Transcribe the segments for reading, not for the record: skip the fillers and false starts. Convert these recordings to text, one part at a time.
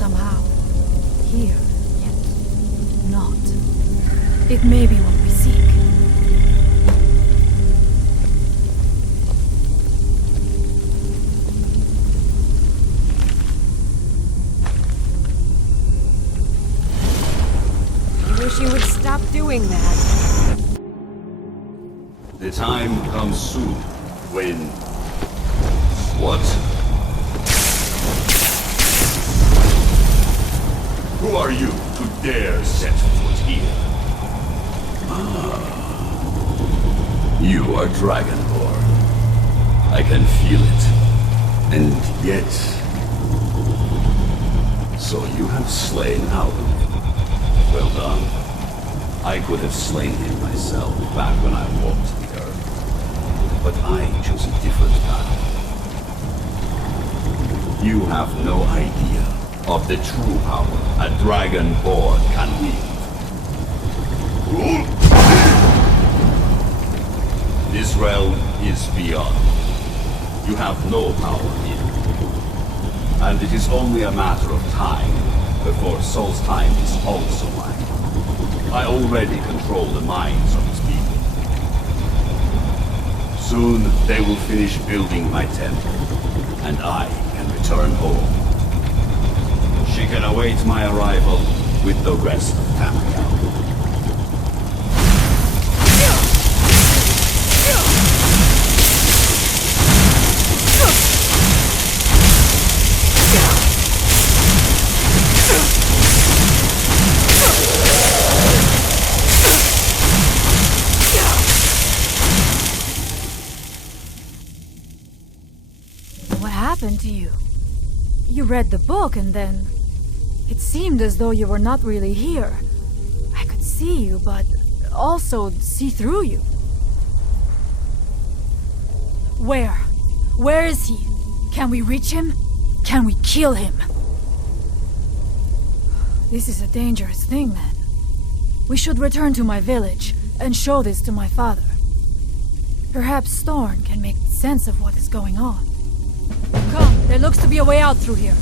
somehow. Here, yet not. It may be what we seek. I wish you would stop doing that. The time comes soon when... What? Who are you to dare set foot here? You are Dragonborn. I can feel it. And yet... So you have slain Alvin. Well done. I could have slain him myself back when I walked the earth. But I chose a different path. You have no idea of the true power a Dragonborn can wield. This realm is beyond. You have no power here. And it is only a matter of time before Solstheim is also mine. I already control the minds of its people. Soon they will finish building my temple, and I can return home. She can await my arrival with the rest of Tamriel. What happened to you? You read the book and then... It seemed as though you were not really here. I could see you, but also see through you. Where? Where is he? Can we reach him? Can we kill him? This is a dangerous thing, then. We should return to my village and show this to my father. Perhaps Thorn can make sense of what is going on. Come, there looks to be a way out through here.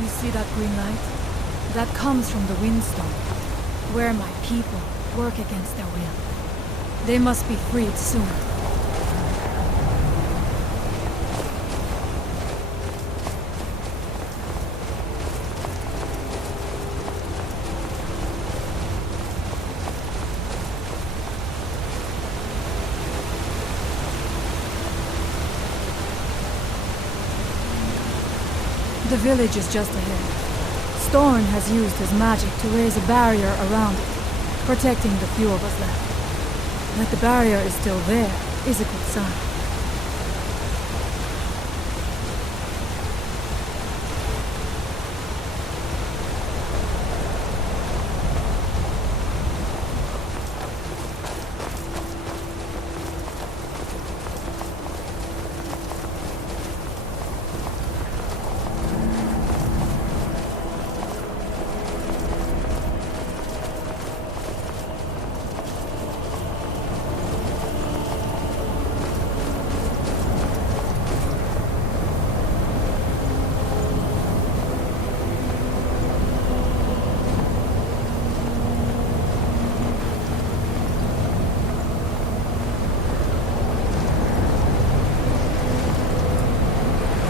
You see that green light? That comes from the Windstone, where my people work against their will. They must be freed soon. The village is just ahead. Storn has used his magic to raise a barrier around it, protecting the few of us left. That the barrier is still there is a good sign.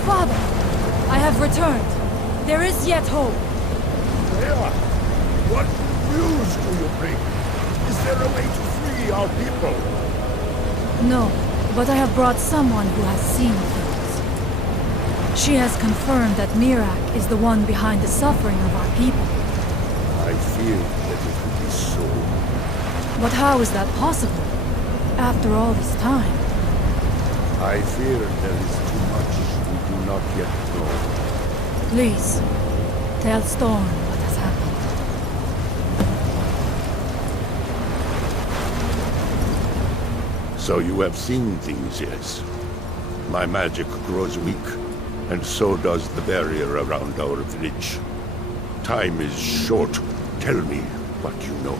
Father, I have returned. There is yet hope. Leia, what news do you bring? Is there a way to free our people? No, but I have brought someone who has seen things. She has confirmed that Mirak is the one behind the suffering of our people. I feared that it would be so. But how is that possible? After all this time? I fear there is too much we do not yet know. Please, tell Storm what has happened. So you have seen things, yes? My magic grows weak, and so does the barrier around our village. Time is short. Tell me what you know.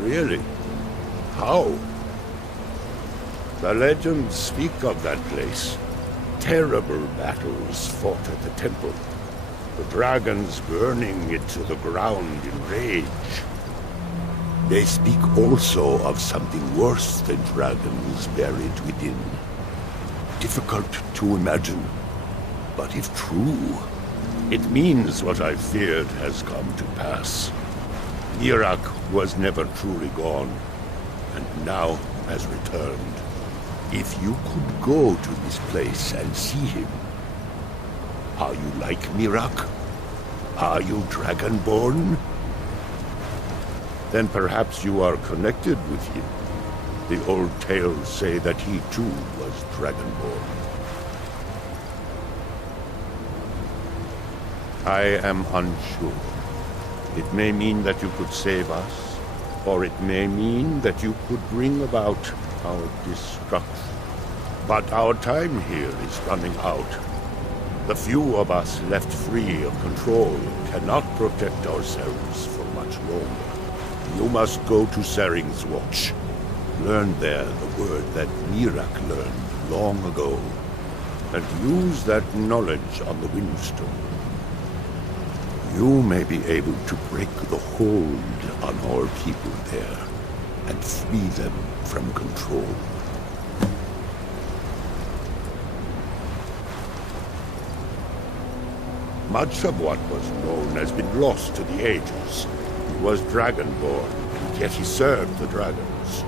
Really? How? The legends speak of that place. Terrible battles fought at the temple. The dragons burning it to the ground in rage. They speak also of something worse than dragons buried within. Difficult to imagine, but if true, it means what I feared has come to pass. Mirak was never truly gone, and now has returned. If you could go to this place and see him, are you like Mirak? Are you Dragonborn? Then perhaps you are connected with him. The old tales say that he too was Dragonborn. I am unsure. It may mean that you could save us, or it may mean that you could bring about our destruction. But our time here is running out. The few of us left free of control cannot protect ourselves for much longer. You must go to C.R.M.O's watch. Learn there the word that Mirak learned long ago, and use that knowledge on the Windstone. You may be able to break the hold on our people there, and free them from control. Much of what was known has been lost to the ages. He was Dragonborn, and yet he served the dragons.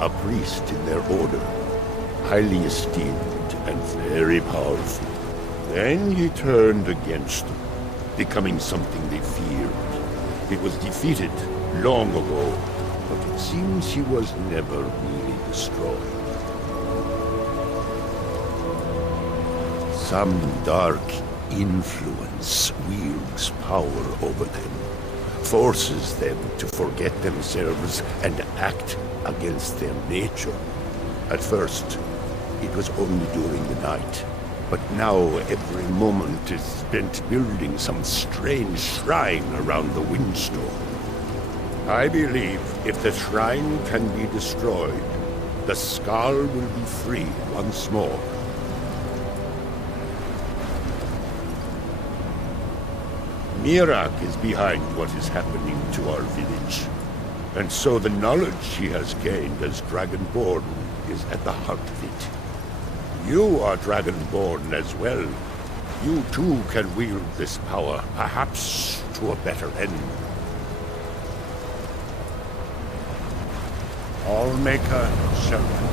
A priest in their order, highly esteemed and very powerful. Then he turned against them, becoming something they feared. He was defeated long ago, but it seems he was never really destroyed. Some dark influence wields power over them, forces them to forget themselves and act against their nature. At first, it was only during the night, but now every moment is spent building some strange shrine around the Windstone. I believe if the shrine can be destroyed, the Skull will be free once more. Mirak is behind what is happening to our village, and so the knowledge she has gained as Dragonborn is at the heart of it. You are Dragonborn as well. You too can wield this power, perhaps to a better end. Allmaker Shelter.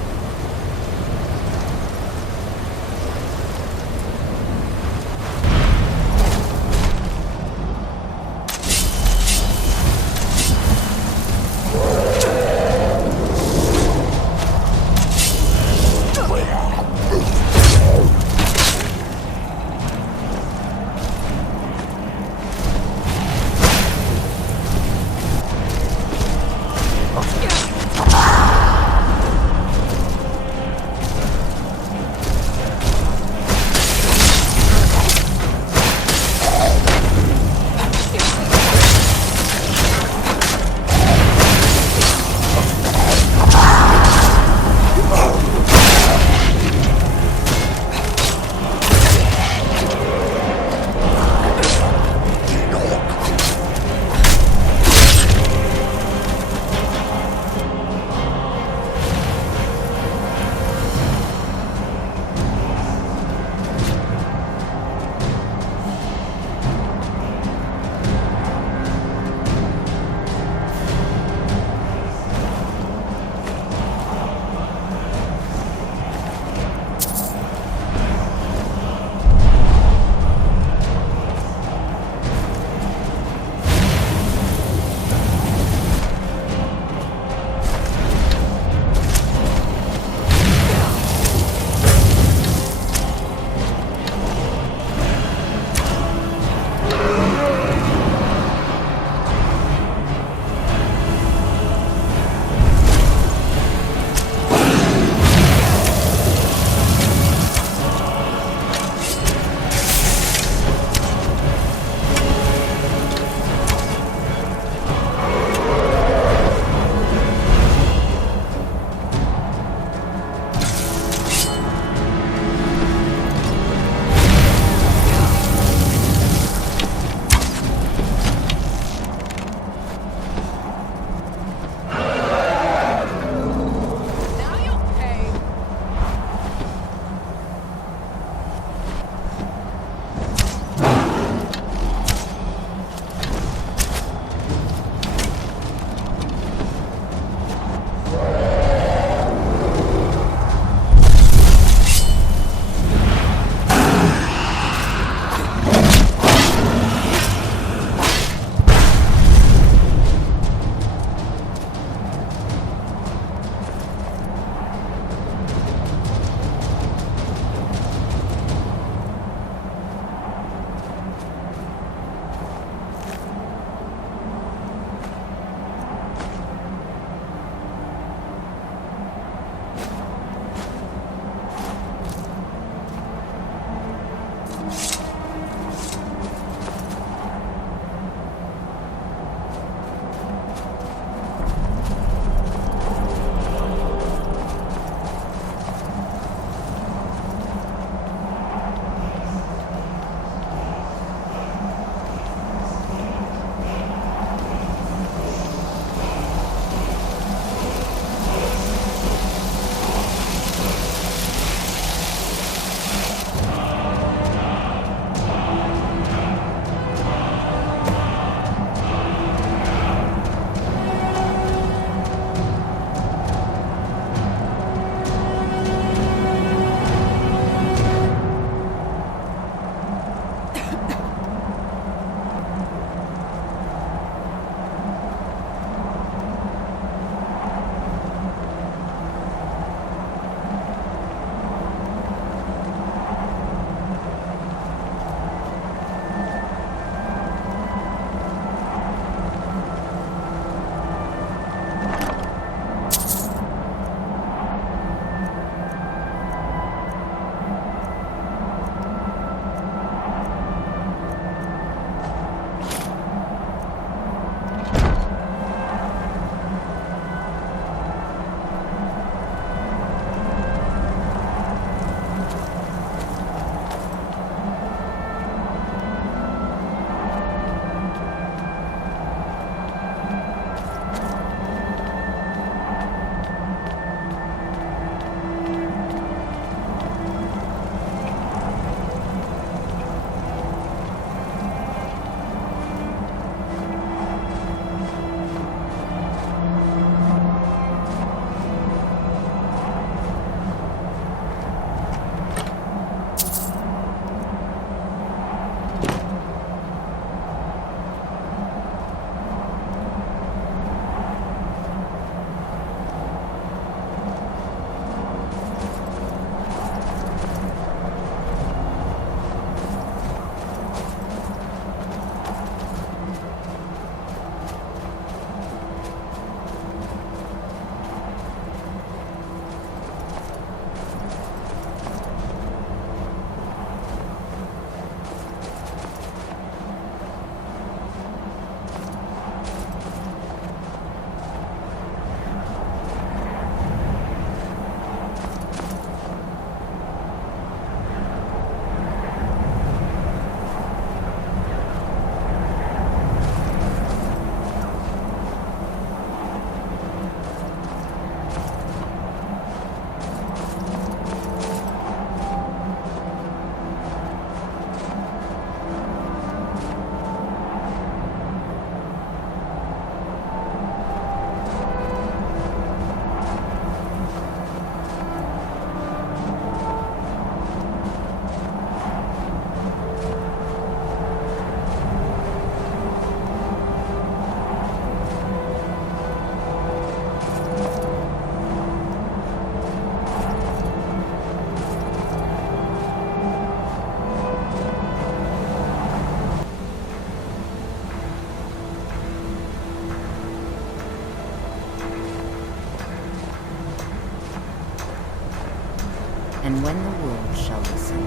And when the world shall listen,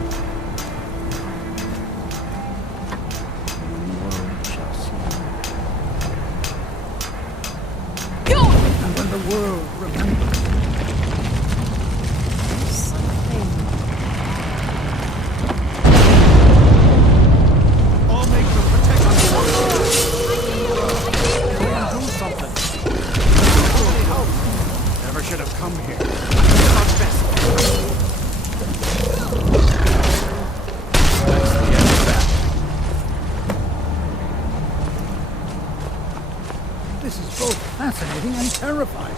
When the world shall see. And when the world remembers. something. All make the protection. Do something. Never should have come here. Not best. That's the end of that. This is both fascinating and terrifying.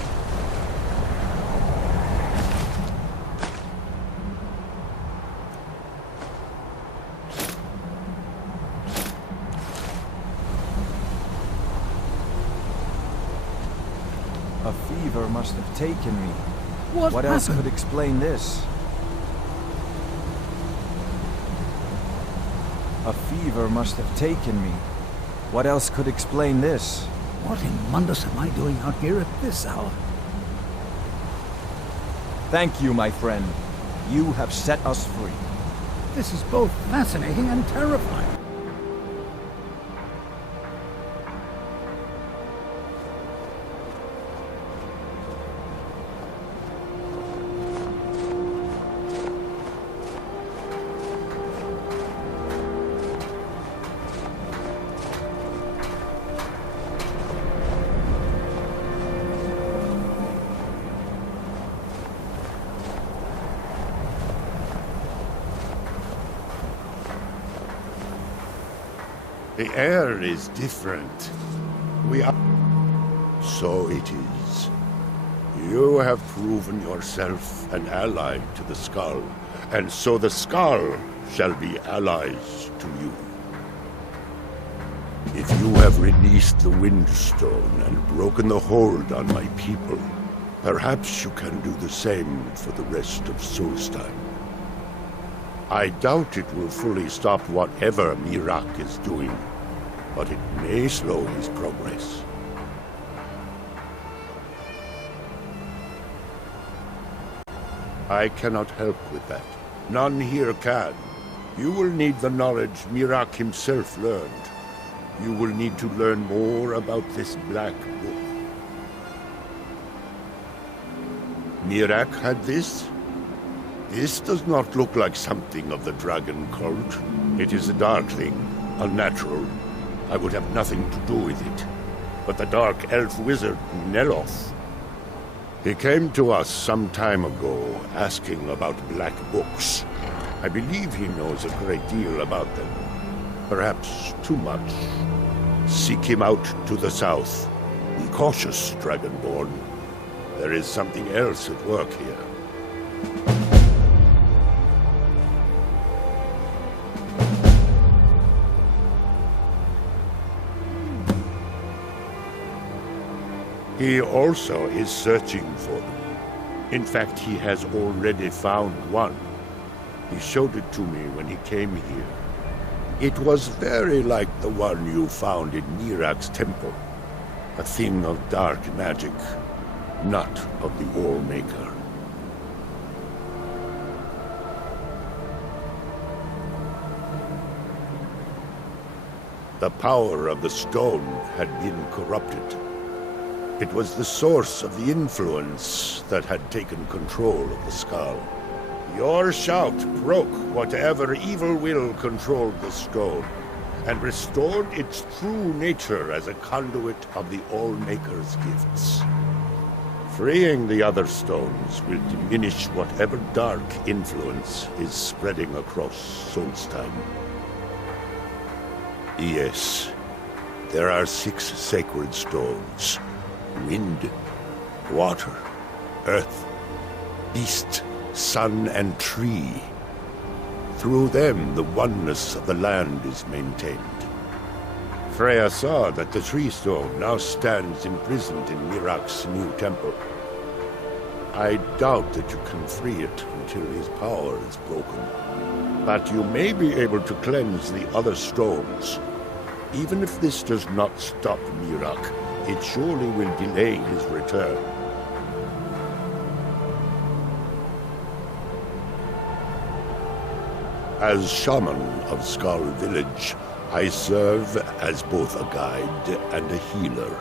A fever must have taken me. What else happened? could explain this? A fever must have taken me. What else could explain this? What in Mundus am I doing out here at this hour? Thank you, my friend. You have set us free. This is both fascinating and terrifying. The air is different. We are... So it is. You have proven yourself an ally to the Skull, and so the Skull shall be allies to you. If you have released the Windstone and broken the hold on my people, perhaps you can do the same for the rest of Solstheim. I doubt it will fully stop whatever Miraak is doing, but it may slow his progress. I cannot help with that. None here can. You will need the knowledge Miraak himself learned. You will need to learn more about this Black Book. Miraak had this? This does not look like something of the dragon cult. It is a dark thing, unnatural. I would have nothing to do with it. But the dark elf wizard, Neloth, he came to us some time ago, asking about black books. I believe he knows a great deal about them. Perhaps too much. Seek him out to the south. Be cautious, Dragonborn. There is something else at work here. He also is searching for them. In fact, he has already found one. He showed it to me when he came here. It was very like the one you found in Miraak's temple. A thing of dark magic, not of the All-Maker. The power of the stone had been corrupted. It was the source of the influence that had taken control of the skull. Your shout broke whatever evil will controlled the stone, and restored its true nature as a conduit of the All-Maker's gifts. Freeing the other stones will diminish whatever dark influence is spreading across Solstheim. Yes, there are 6 sacred stones. Wind, water, earth, beast, sun, and tree. Through them, the oneness of the land is maintained. Freya saw that the tree stone now stands imprisoned in Miraak's new temple. I doubt that you can free it until his power is broken. But you may be able to cleanse the other stones. Even if this does not stop Miraak, it surely will delay his return. As shaman of Skull Village, I serve as both a guide and a healer,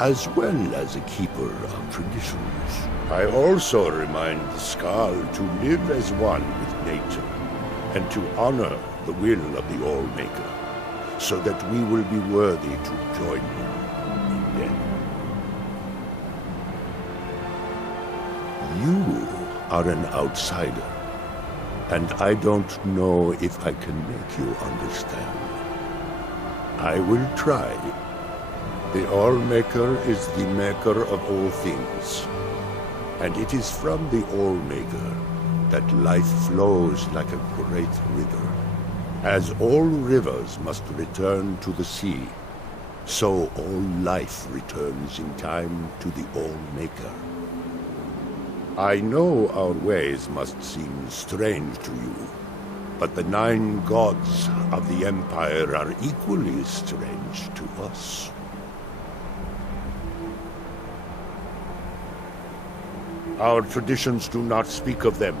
as well as a keeper of traditions. I also remind the Skull to live as one with nature, and to honor the will of the All-Maker, so that we will be worthy to join him. You are an outsider, and I don't know if I can make you understand. I will try. The All-Maker is the maker of all things, and it is from the All-Maker that life flows like a great river. As all rivers must return to the sea, so all life returns in time to the All-Maker. I know our ways must seem strange to you, but the 9 gods of the Empire are equally strange to us. Our traditions do not speak of them,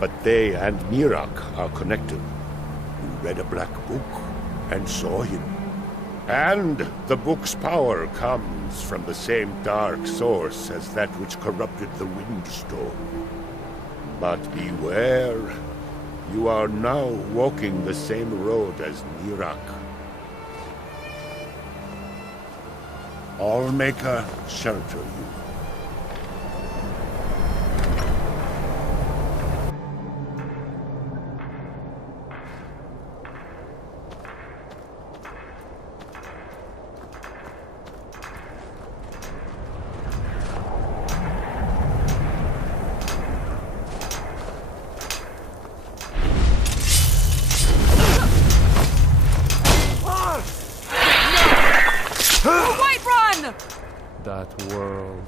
but they and Miraak are connected. You read a black book and saw him. And the book's power comes from the same dark source as that which corrupted the Windstone. But beware, you are now walking the same road as Miraak. All-Maker shelter you. that world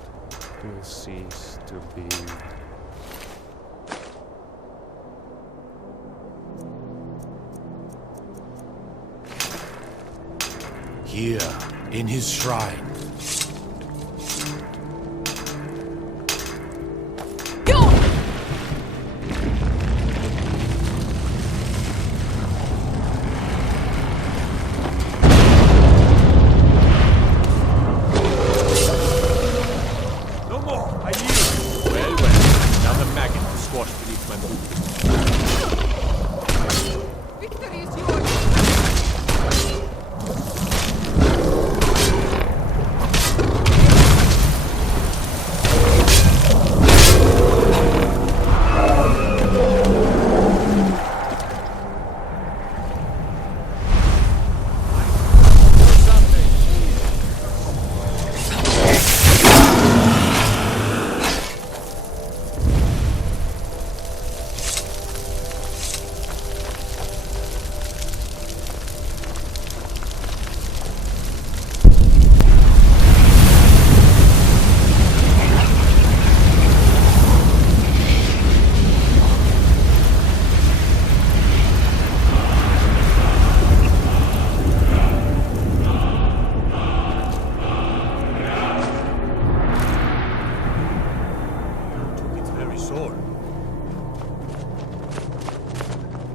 will cease to be. Here, in his shrine.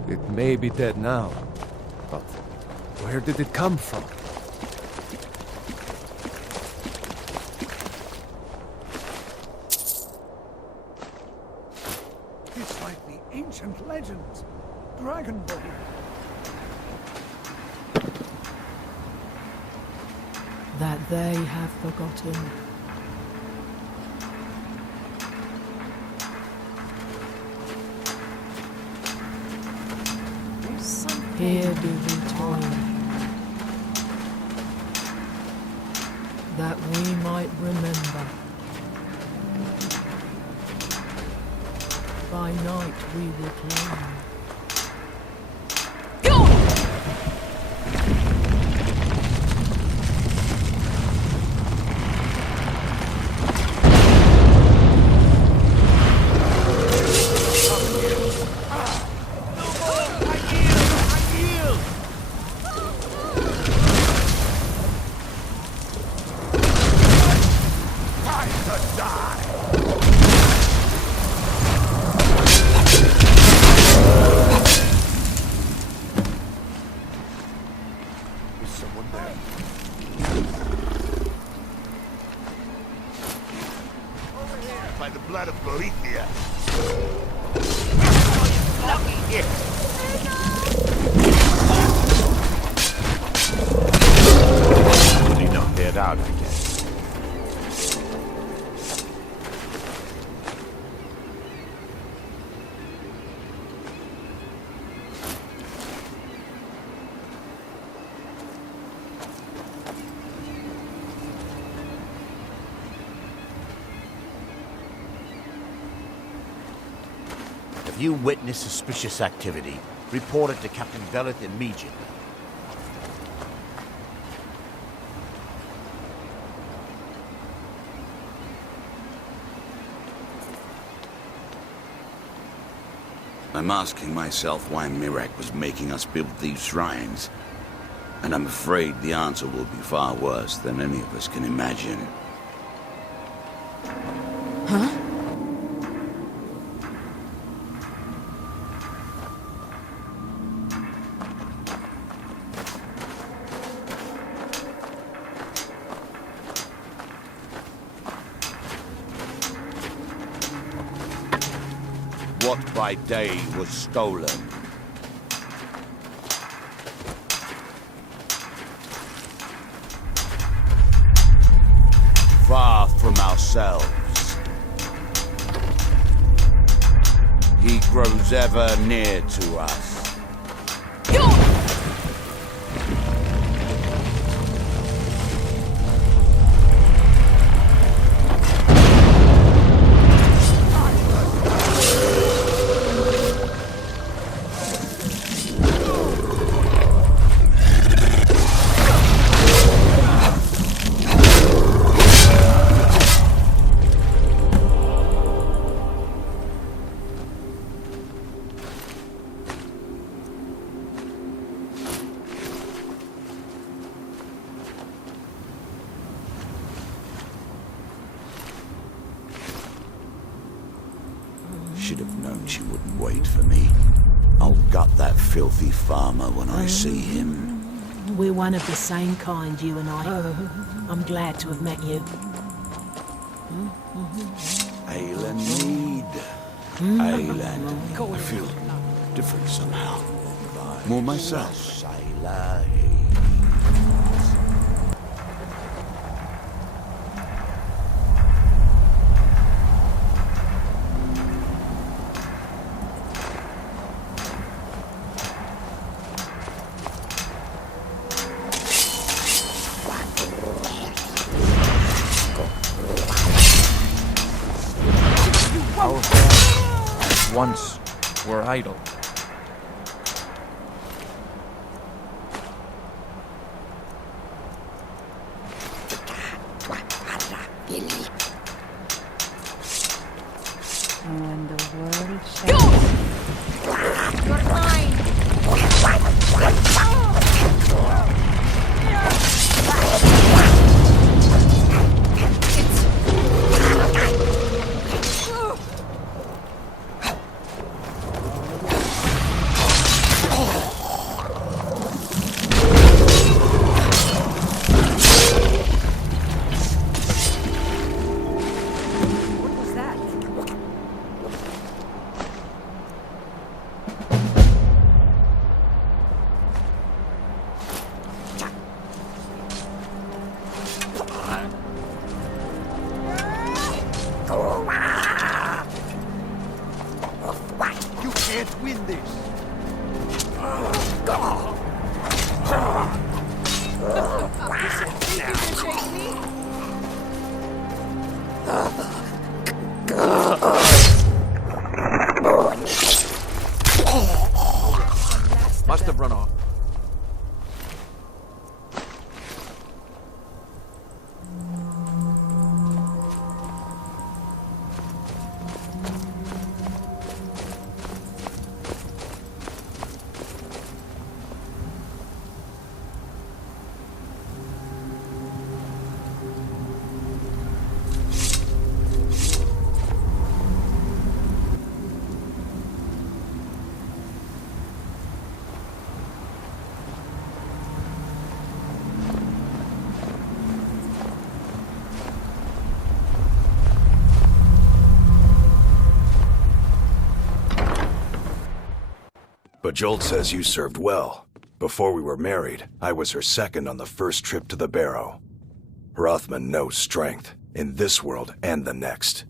It may be dead now, but where did it come from? It's like the ancient legends. Dragonborn. That they have forgotten. Here do we toil, that we might remember. By night we reclaim. By the blood of Boethia. Really knocked it out, I guess. If you witness suspicious activity, report it to Captain Velith immediately. I'm asking myself why Mirak was making us build these shrines. And I'm afraid the answer will be far worse than any of us can imagine. Huh? What by day was stolen. Far from ourselves. He grows ever near to us. should have known she wouldn't wait for me. I'll gut that filthy farmer when I see him. We're one of the same kind, you and I. I'm glad to have met you. Ale and mead. Ale and mead. I feel different somehow. More myself. Our hands once were idle. When the world shall... You're mine! You can't win this. Must have run off. But Jolt says you served well. Before we were married, I was her second on the first trip to the Barrow. Rothman knows strength, in this world and the next.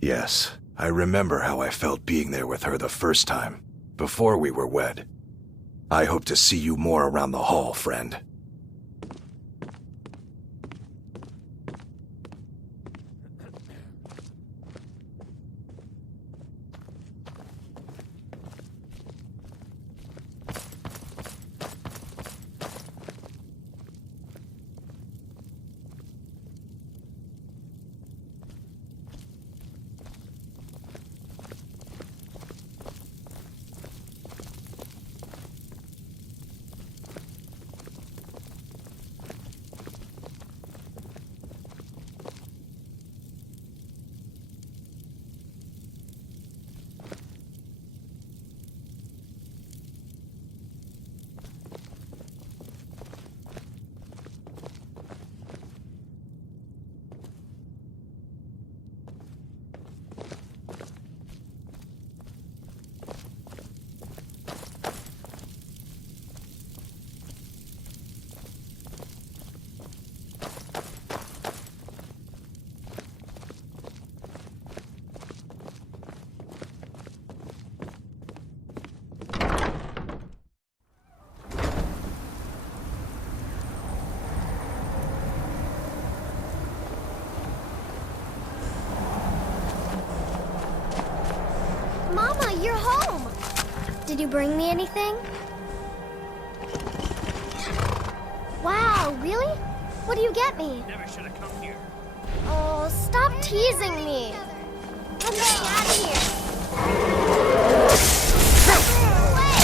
Yes, I remember how I felt being there with her the first time, before we were wed. I hope to see you more around the hall, friend. Mama, you're home! Did you bring me anything? Wow, really? What do you get me? Never should have come here. Oh, stop teasing me! I'm getting out of here! Away!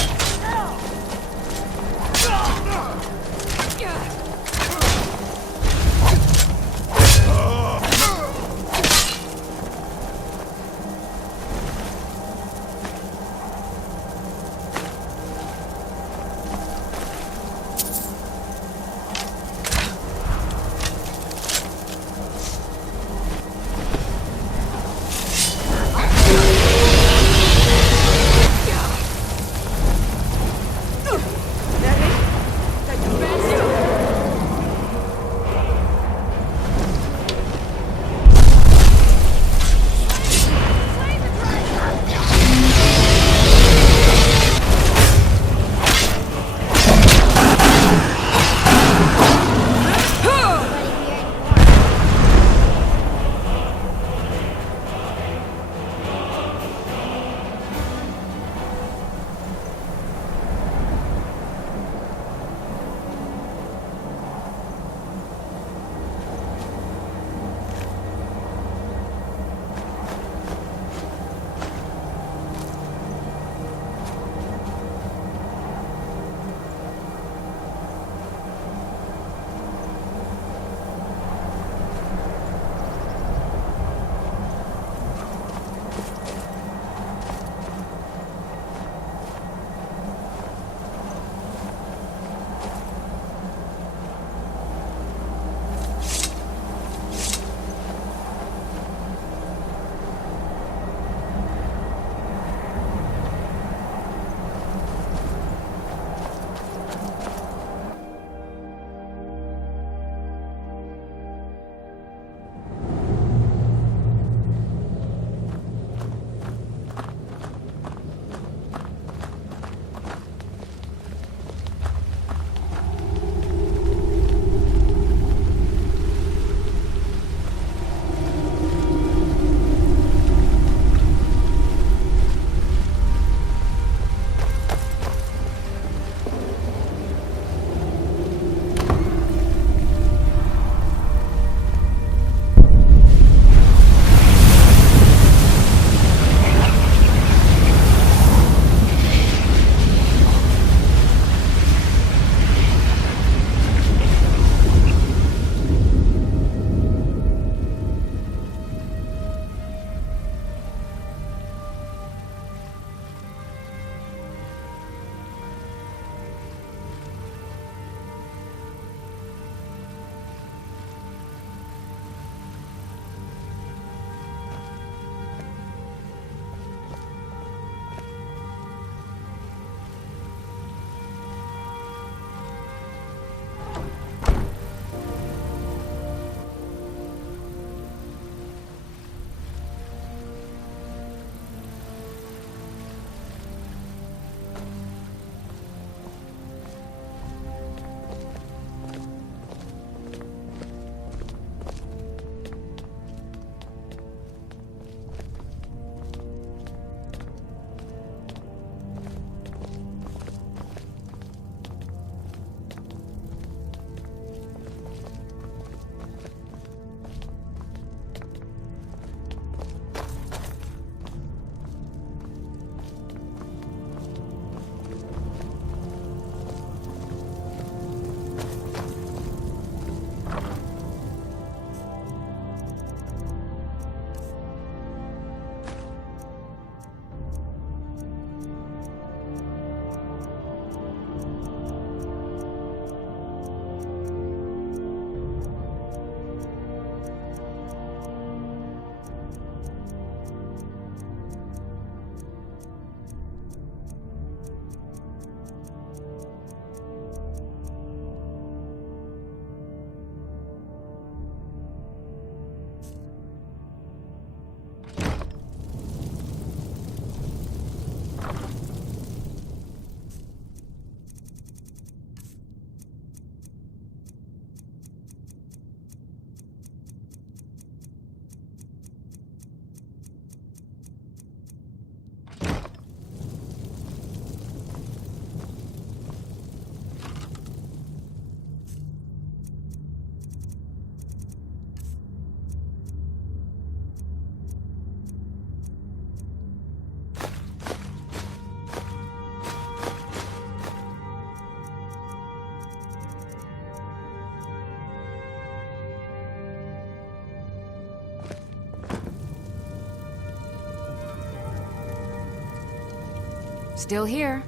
Still here.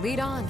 Lead on.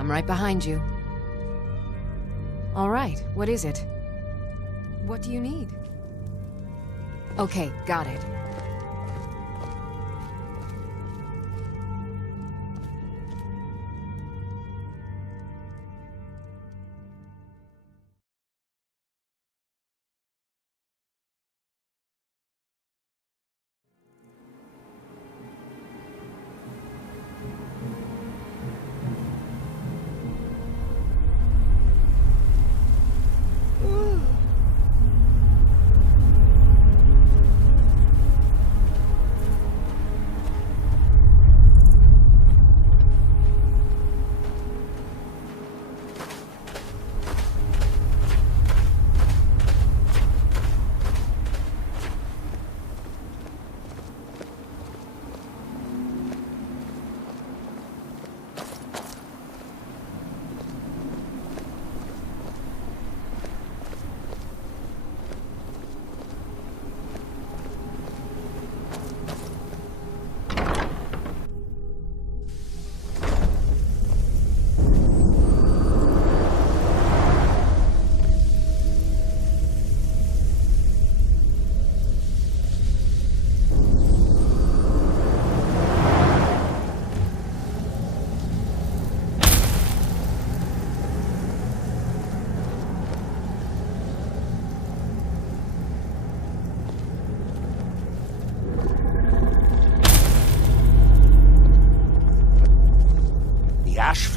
I'm right behind you. All right, what is it? What do you need? Okay, got it.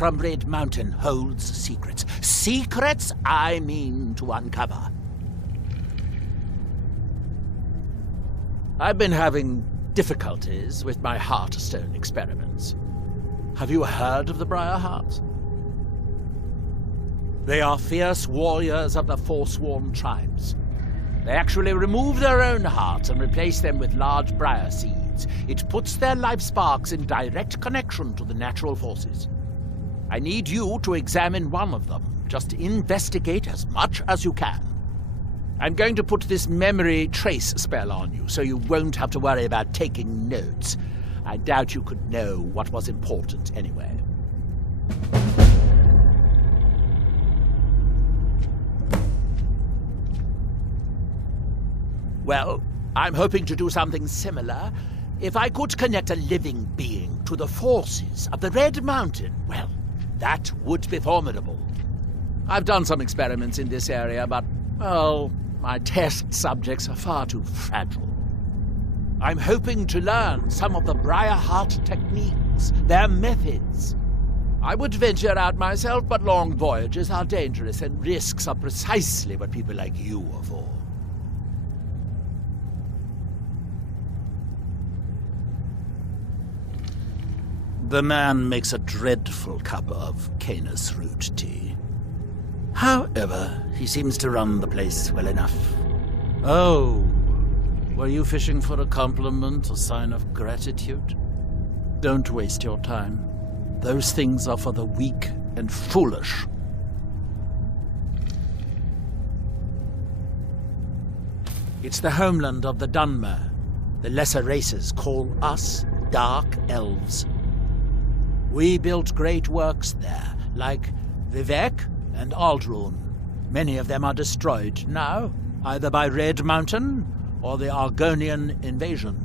from Red Mountain holds secrets. Secrets I mean to uncover. I've been having difficulties with my Heartstone experiments. Have you heard of the Briar Hearts? They are fierce warriors of the Forsworn tribes. They actually remove their own hearts and replace them with large briar seeds. It puts their life sparks in direct connection to the natural forces. I need you to examine one of them. Just investigate as much as you can. I'm going to put this memory trace spell on you, so you won't have to worry about taking notes. I doubt you could know what was important anyway. Well, I'm hoping to do something similar. If I could connect a living being to the forces of the Red Mountain, well, that would be formidable. I've done some experiments in this area, but, well, my test subjects are far too fragile. I'm hoping to learn some of the Briarheart techniques, their methods. I would venture out myself, but long voyages are dangerous, and risks are precisely what people like you are for. The man makes a dreadful cup of Canis root tea. However, he seems to run the place well enough. Oh, were you fishing for a compliment, a sign of gratitude? Don't waste your time. Those things are for the weak and foolish. It's the homeland of the Dunmer. The lesser races call us Dark Elves. We built great works there, like Vivek and Aldrun. Many of them are destroyed now, either by Red Mountain or the Argonian invasion.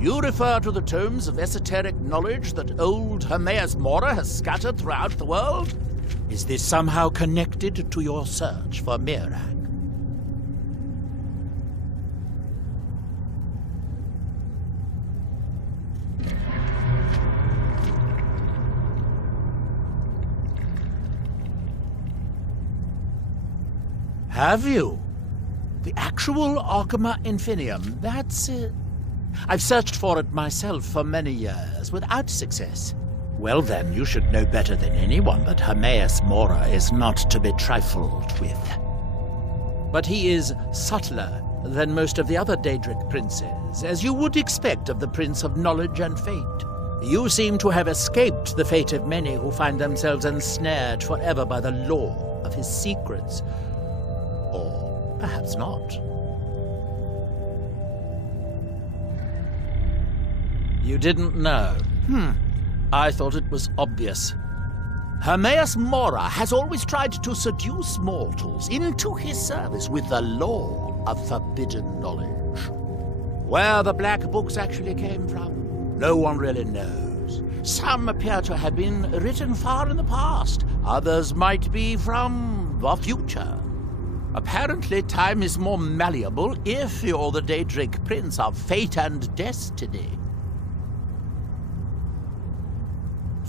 You refer to the tomes of esoteric knowledge that old Hermaeus Mora has scattered throughout the world? Is this somehow connected to your search for Mirac? Have you? The actual Argama Infinium, that's it. I've searched for it myself for many years, without success. Well then, you should know better than anyone that Hermaeus Mora is not to be trifled with. But he is subtler than most of the other Daedric princes, as you would expect of the Prince of Knowledge and Fate. You seem to have escaped the fate of many who find themselves ensnared forever by the lore of his secrets. Or perhaps not. You didn't know? I thought it was obvious. Hermaeus Mora has always tried to seduce mortals into his service with the lore of forbidden knowledge. Where the Black Books actually came from, no one really knows. Some appear to have been written far in the past. Others might be from the future. Apparently, time is more malleable if you're the Daedric Prince of Fate and Destiny.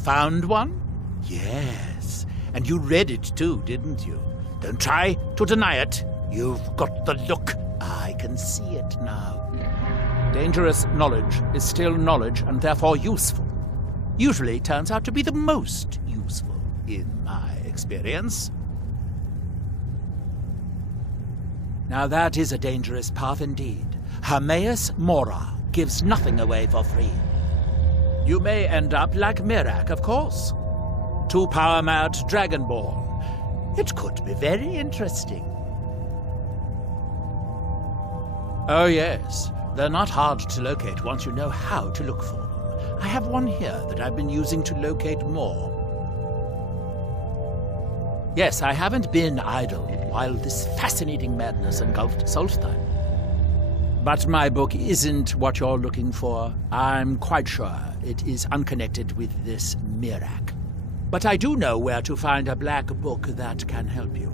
Found one? Yes. And you read it too, didn't you? Don't try to deny it. You've got the look. I can see it now. Dangerous knowledge is still knowledge and therefore useful. Usually turns out to be the most useful, in my experience. Now that is a dangerous path indeed. Hermaeus Mora gives nothing away for free. You may end up like Mirac, of course. Too power-mad Dragonborn. It could be very interesting. Oh yes, they're not hard to locate once you know how to look for them. I have one here that I've been using to locate more. Yes, I haven't been idle while this fascinating madness engulfed Solstheim. But my book isn't what you're looking for. I'm quite sure it is unconnected with this Mirac. But I do know where to find a black book that can help you.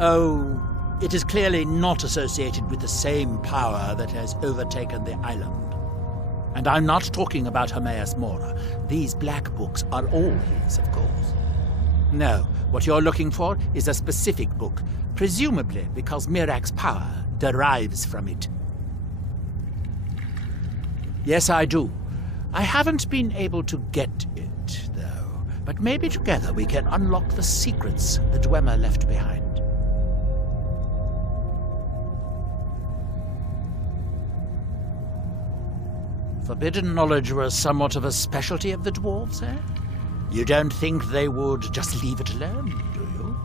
Oh, it is clearly not associated with the same power that has overtaken the island. And I'm not talking about Hermaeus Mora. These black books are all his, of course. No, what you're looking for is a specific book, presumably because Mirak's power derives from it. Yes, I do. I haven't been able to get it, though. But maybe together we can unlock the secrets the Dwemer left behind. Forbidden knowledge was somewhat of a specialty of the dwarves, eh? You don't think they would just leave it alone, do you?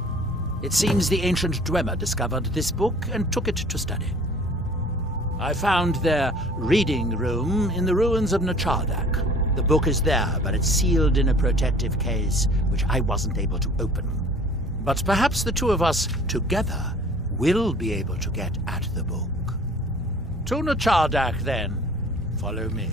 It seems the ancient Dwemer discovered this book and took it to study. I found their reading room in the ruins of Nachardak. The book is there, but it's sealed in a protective case, which I wasn't able to open. But perhaps the two of us, together, will be able to get at the book. To Nachardak, then. Follow me.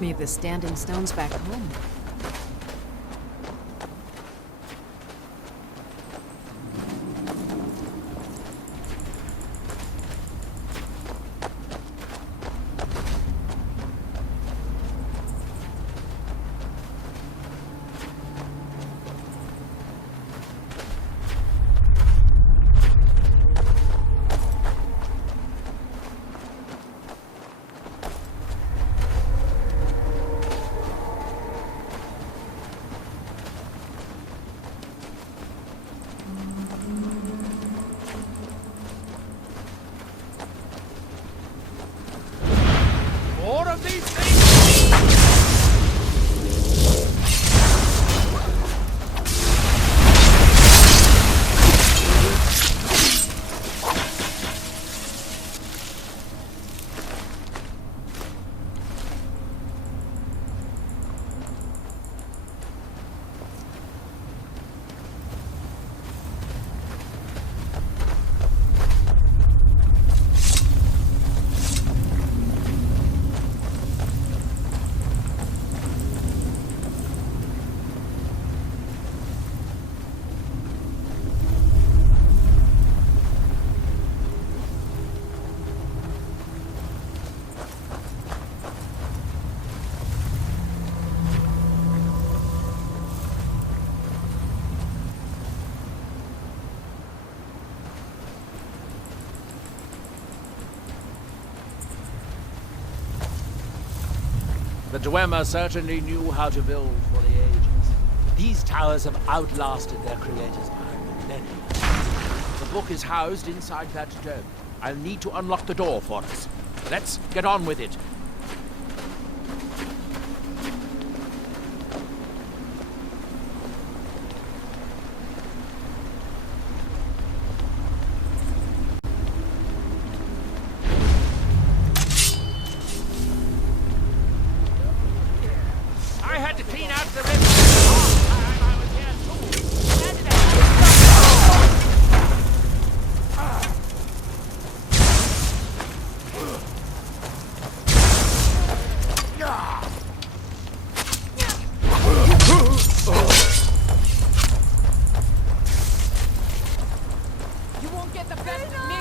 Me of the standing stones back home. The Dwemer certainly knew how to build for the ages. These towers have outlasted their creators by millennia. The book is housed inside that dome. I'll need to unlock the door for us. Let's get on with it. get the best of me!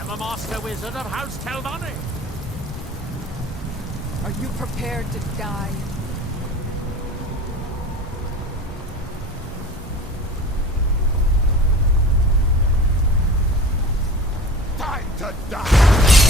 I'm a master wizard of House Telvanni. Are you prepared to die? Time to die!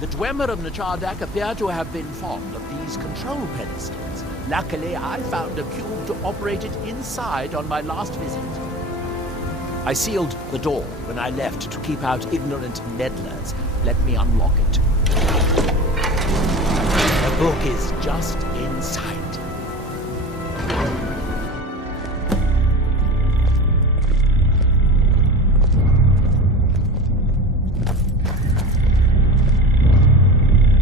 The Dwemer of Nachardak appear to have been fond of these control pedestals. Luckily, I found a cube to operate it inside on my last visit. I sealed the door when I left to keep out ignorant meddlers. Let me unlock it. The book is just inside.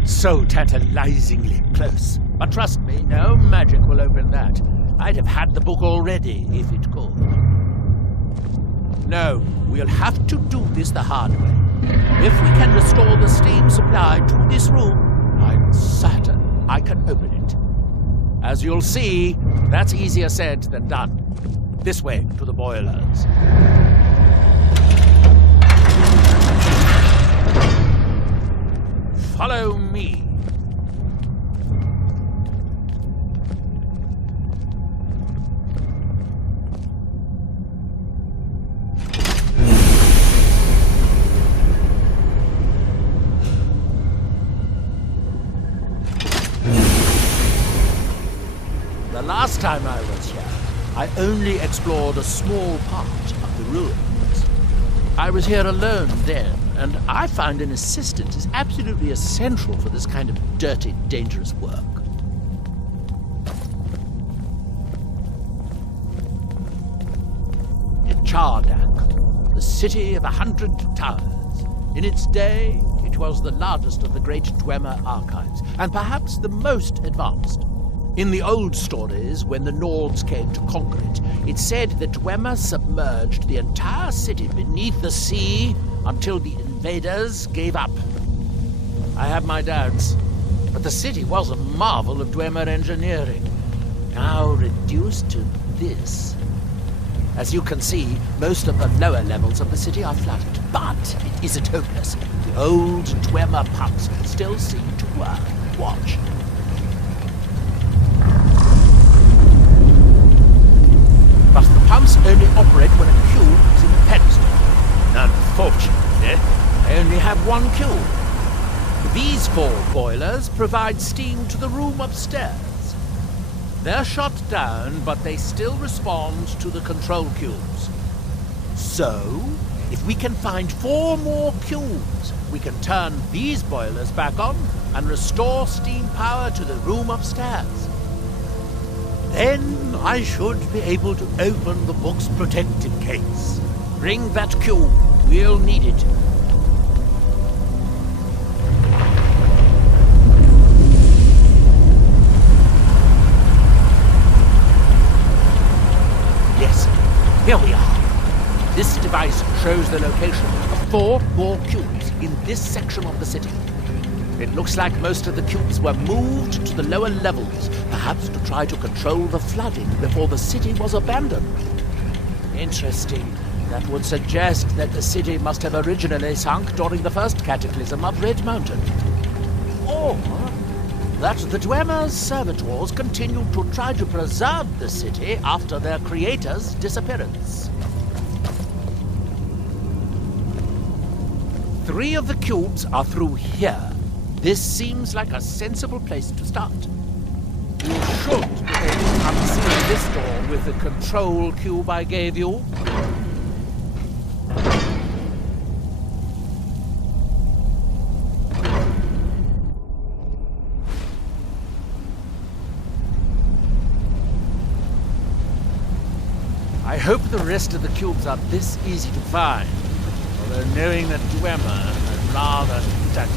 So tantalizingly close. But trust me, no magic will open that. I'd have had the book already if it could. No, we'll have to do this the hard way. If we can restore the steam supply to this room, I'm certain I can open it. As you'll see, that's easier said than done. This way to the boilers. Follow me. The last time I was here, I only explored a small part of the ruins. I was here alone then, and I find an assistant is absolutely essential for this kind of dirty, dangerous work. Nachardak, the city of 100 towers. In its day, it was the largest of the great Dwemer archives, and perhaps the most advanced. In the old stories, when the Nords came to conquer it, it said that Dwemer submerged the entire city beneath the sea until the invaders gave up. I have my doubts. But the city was a marvel of Dwemer engineering. Now reduced to this. As you can see, most of the lower levels of the city are flooded. But it isn't hopeless. The old Dwemer pumps still seem to work. Watch. But the pumps only operate when a cube is in a pedestal. Unfortunately, I only have one cube. These 4 boilers provide steam to the room upstairs. They're shut down, but they still respond to the control cubes. So, if we can find 4 more cubes, we can turn these boilers back on and restore steam power to the room upstairs. Then I should be able to open the book's protective case. Bring that cube. We'll need it. Yes, here we are. This device shows the location of 4 more cubes in this section of the city. It looks like most of the cubes were moved to the lower levels, perhaps to try to control the flooding before the city was abandoned. Interesting. That would suggest that the city must have originally sunk during the first cataclysm of Red Mountain. Or that the Dwemer's servitors continued to try to preserve the city after their creator's disappearance. 3 of the cubes are through here. This seems like a sensible place to start. You should be able to unseal this door with the control cube I gave you. I hope the rest of the cubes are this easy to find, although knowing that Dwemer, I'd rather doubt it.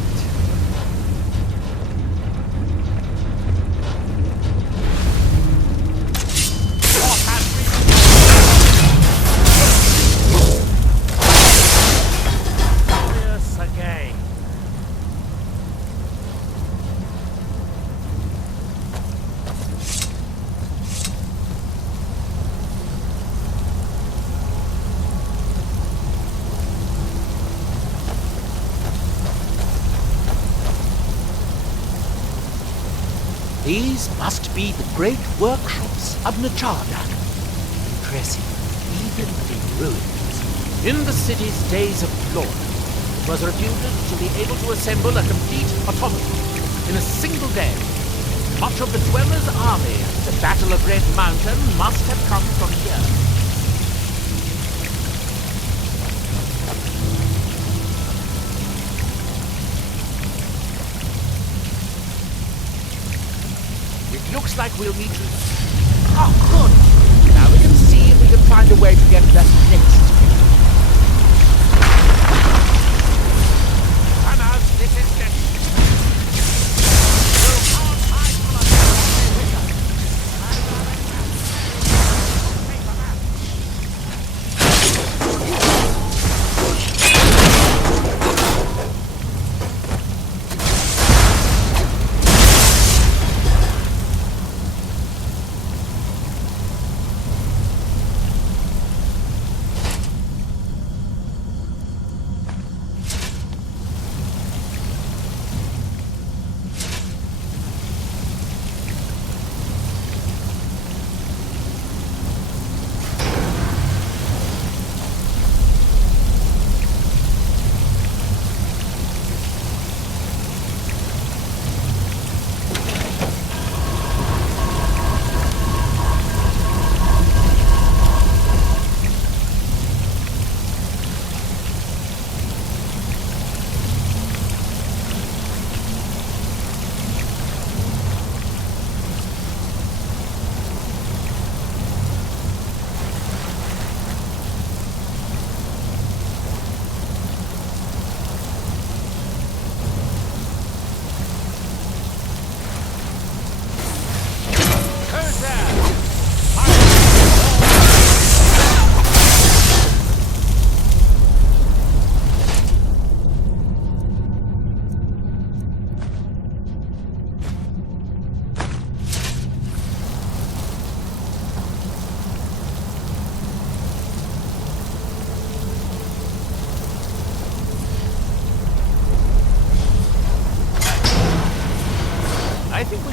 These must be the great workshops of Nachardak. Impressive, even in ruins. In the city's days of glory, it was reputed to be able to assemble a complete automaton in a single day. Much of the Dwemer's army at the Battle of Red Mountain must have come from here. Looks like we'll need to... Oh, good! Now we can see if we can find a way to get that next. Come out, this is good.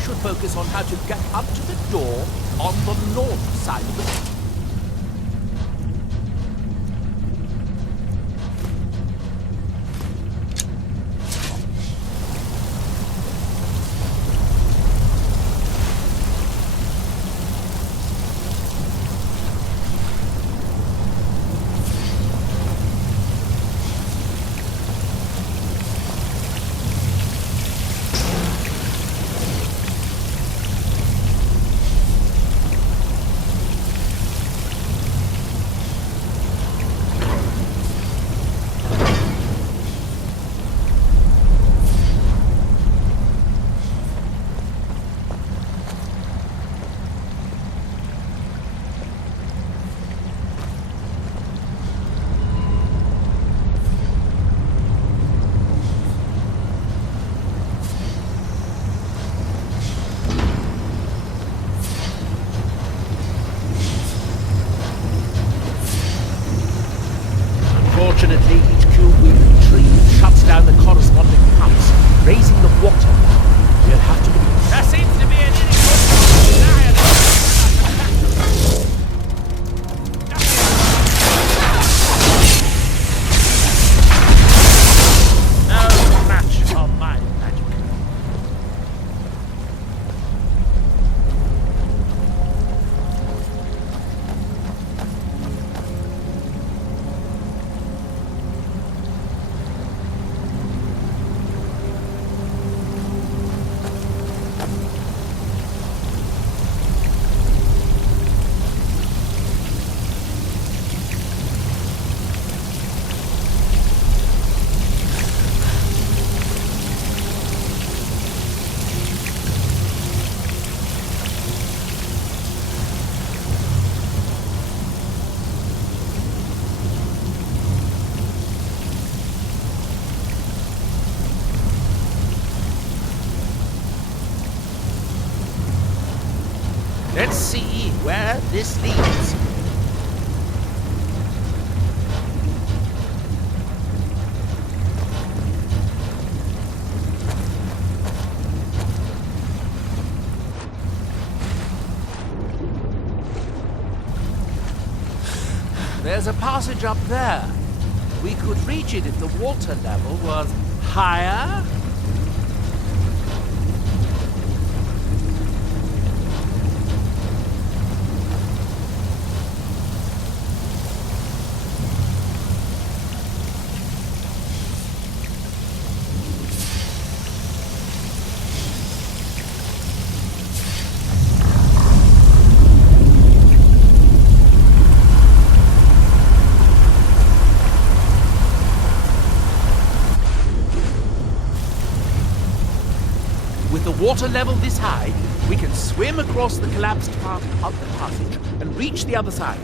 should focus on how to get up to the door on the north side of the... Unfortunately, each cube we retrieve shuts down the corresponding pumps, raising the water. We'll have to... There seems to be an no match for my magic. Let's see where this leads. There's a passage up there. We could reach it if the water level was higher. With the water level this high, we can swim across the collapsed part of the passage and reach the other side.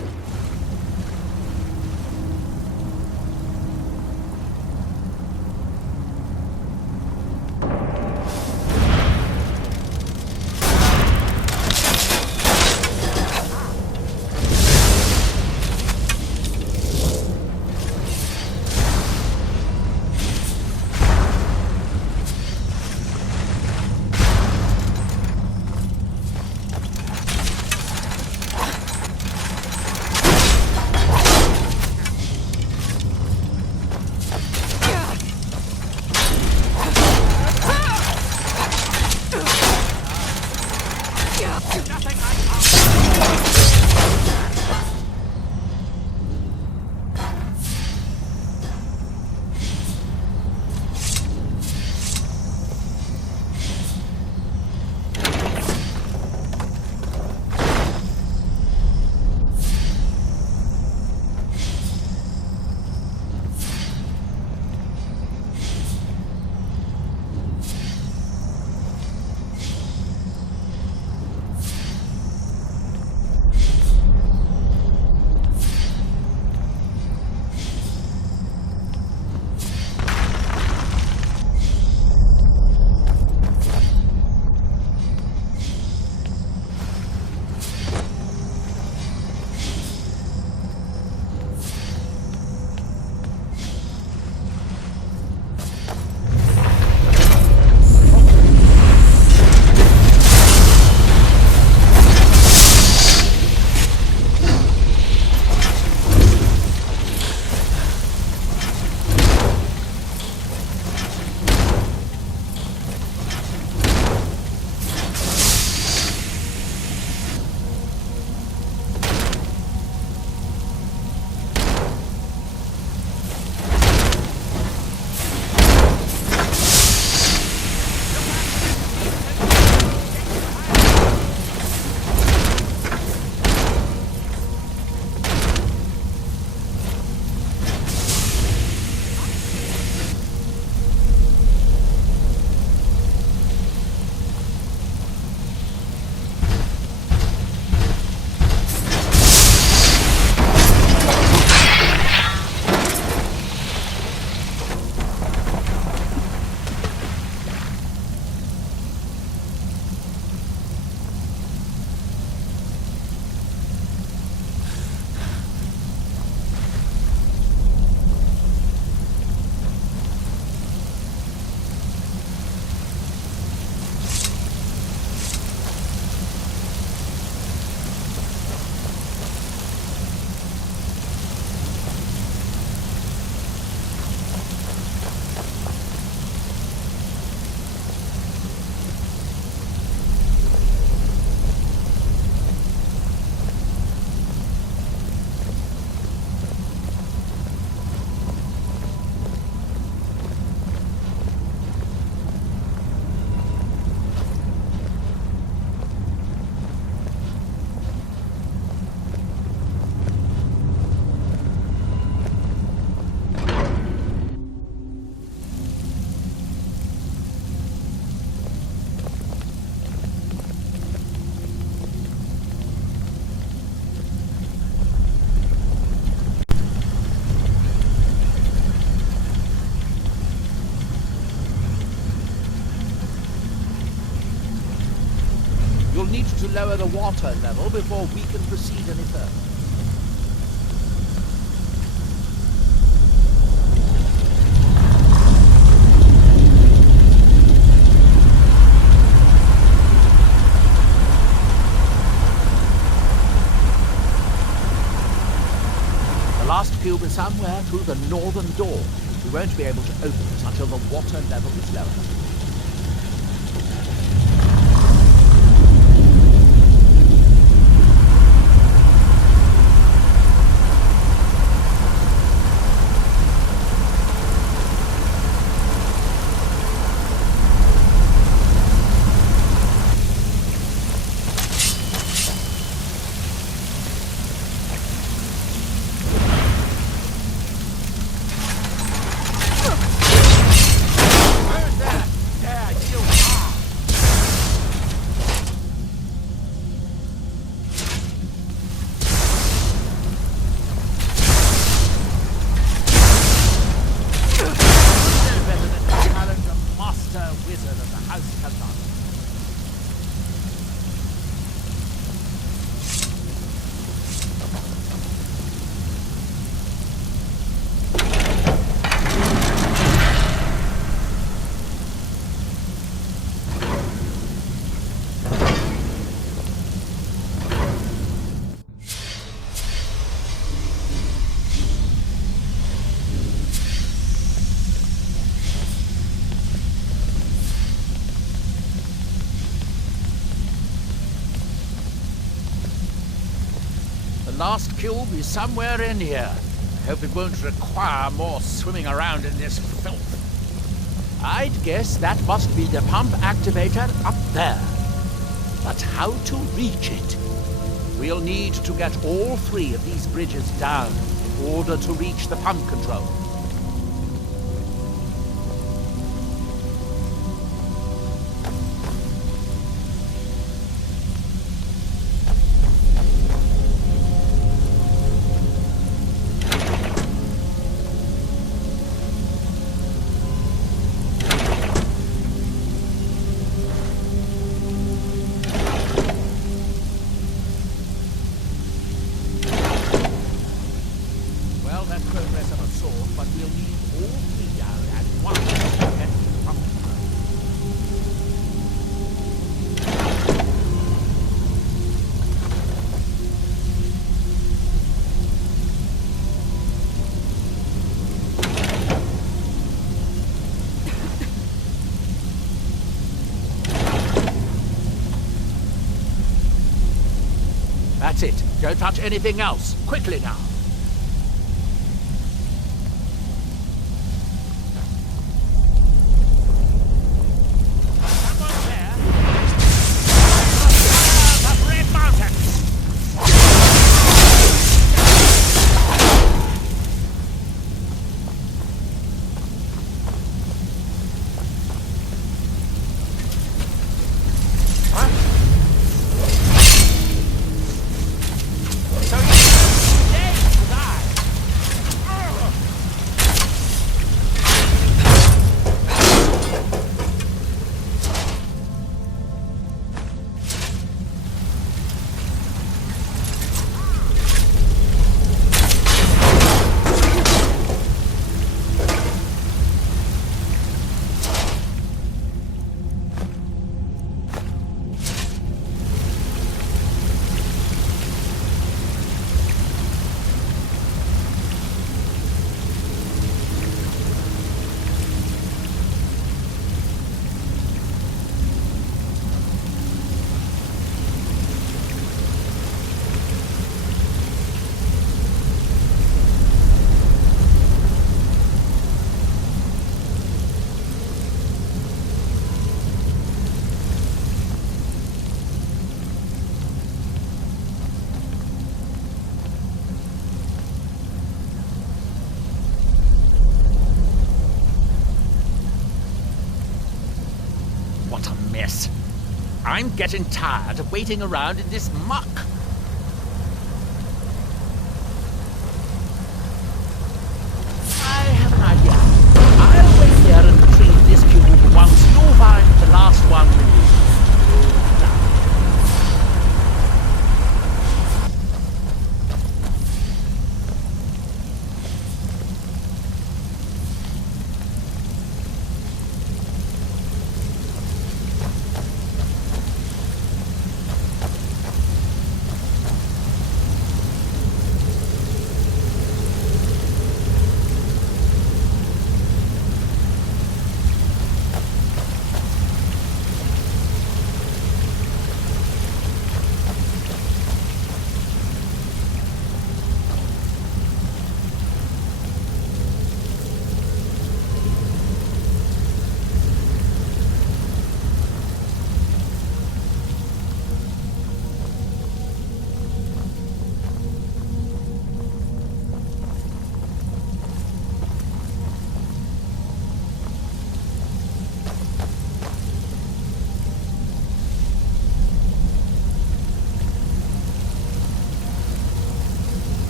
You'll need to lower the water level before we can proceed any further. The last cube is somewhere through the northern door. We won't be able to open it until the water level is lower. The last cube is somewhere in here. I hope it won't require more swimming around in this filth. I'd guess that must be the pump activator up there. But how to reach it? We'll need to get all three of these bridges down in order to reach the pump control. Progress of a sort, but we'll need all three down at once to get to the pump. That's it. Don't touch anything else. Quickly now. What a mess. I'm getting tired of waiting around in this muck. I have an idea. I'll wait here and retrieve this cube once you find the last one.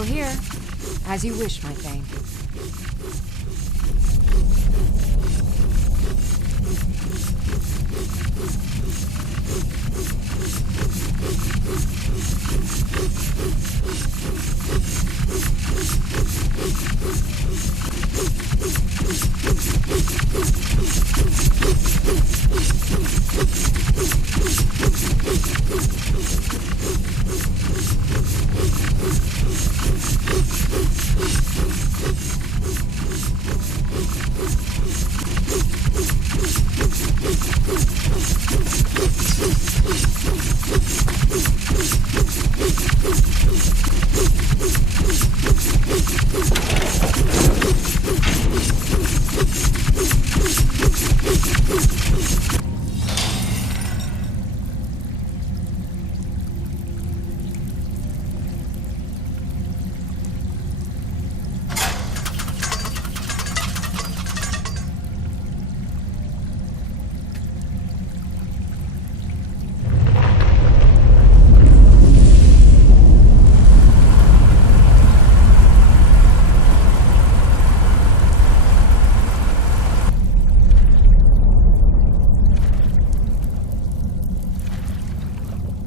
Still here. As you wish, my Thane.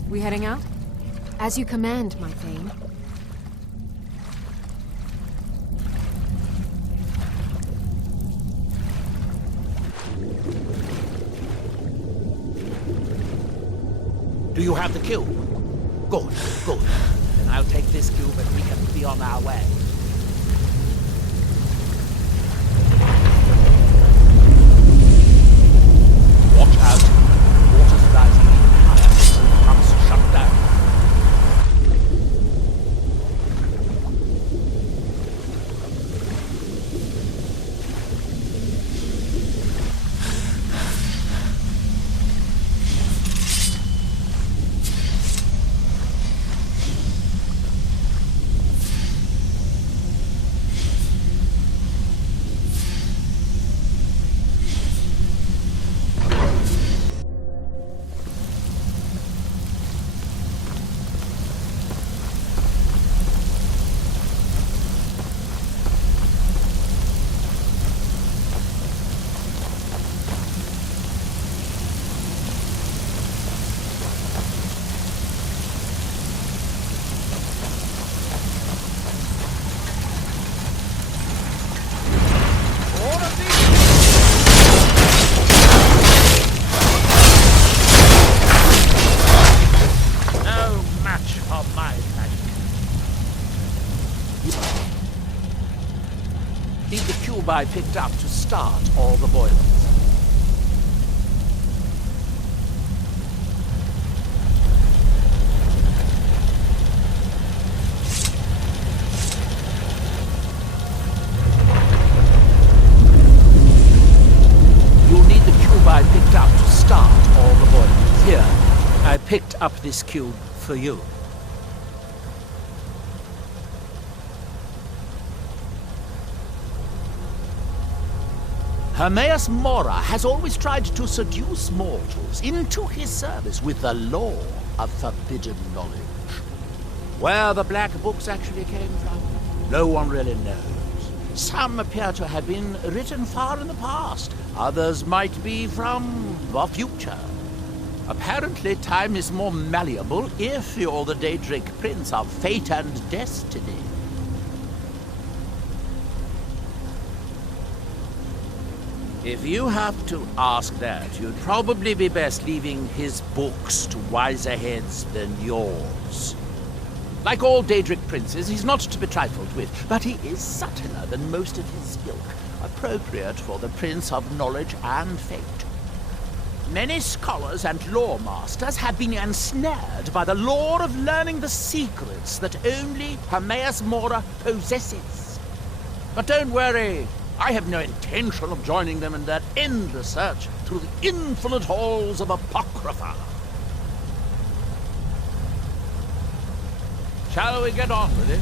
We heading out? As you command, my Thane. Do you have the cube? Good, good. Then I'll take this cube and we can be on our way. Watch out. Water's rising even higher. Pumps shut down. Need the cube I picked up to start all the boilers. You'll need the cube I picked up to start all the boilers. Here, I picked up this cube for you. C.R.M.O has always tried to seduce mortals into his service with the law of forbidden knowledge. Where the black books actually came from, no one really knows. Some appear to have been written far in the past. Others might be from the future. Apparently, time is more malleable if you're the Daedric Prince of Fate and Destiny. If you have to ask that, you'd probably be best leaving his books to wiser heads than yours. Like all Daedric princes, he's not to be trifled with, but he is subtler than most of his ilk, appropriate for the Prince of Knowledge and Fate. Many scholars and lore masters have been ensnared by the lure of learning the secrets that only C.R.M.O possesses. But don't worry. I have no intention of joining them in their endless search through the infinite halls of Apocrypha. Shall we get on with it?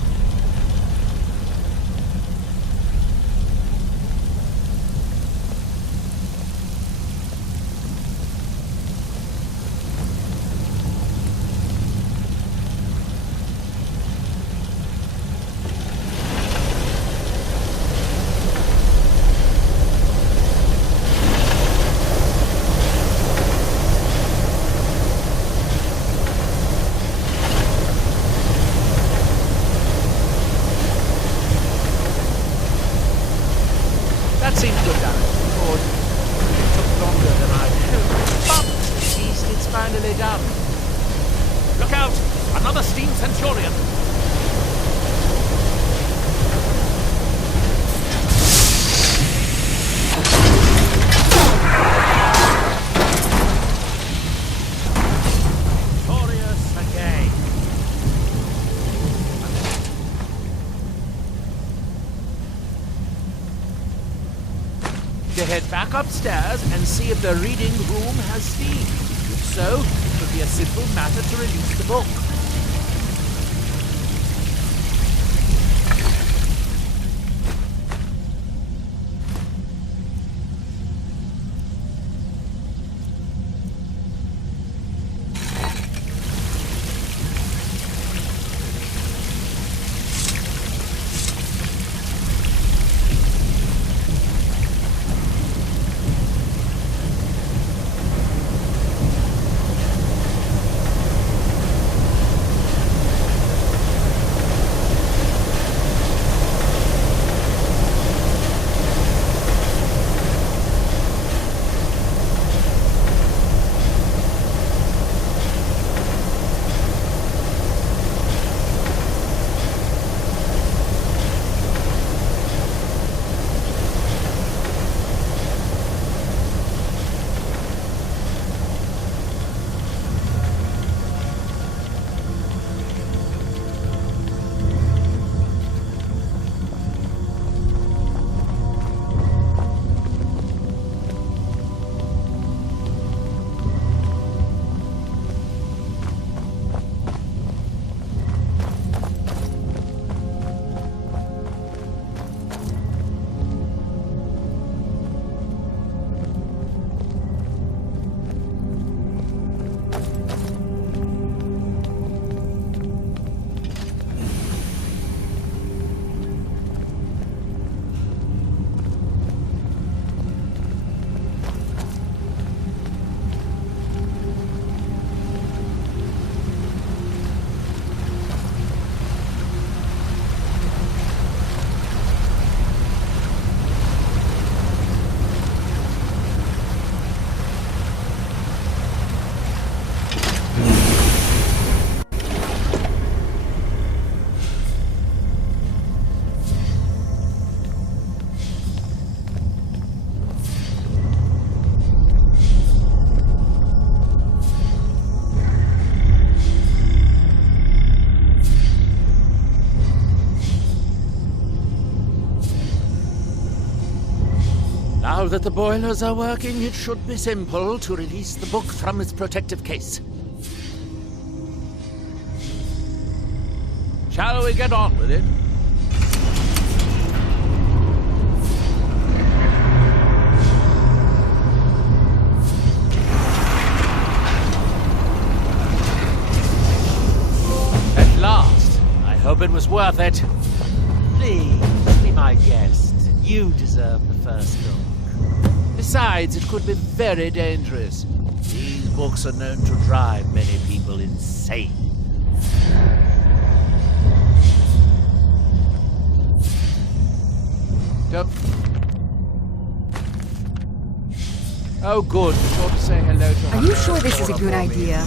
finally done. Look out! Another steam centurion! Victorious again. To head back upstairs and see if the reading room has steam. If so, it would be a simple matter to release the book. Now that the boilers are working, it should be simple to release the book from its protective case. Shall we get on with it? At last! I hope it was worth it. Please, be my guest. You deserve the first look. Besides, it could be very dangerous. These books are known to drive many people insane. Don't... Oh, good. Stop saying hello to her. Are you sure this is a good idea?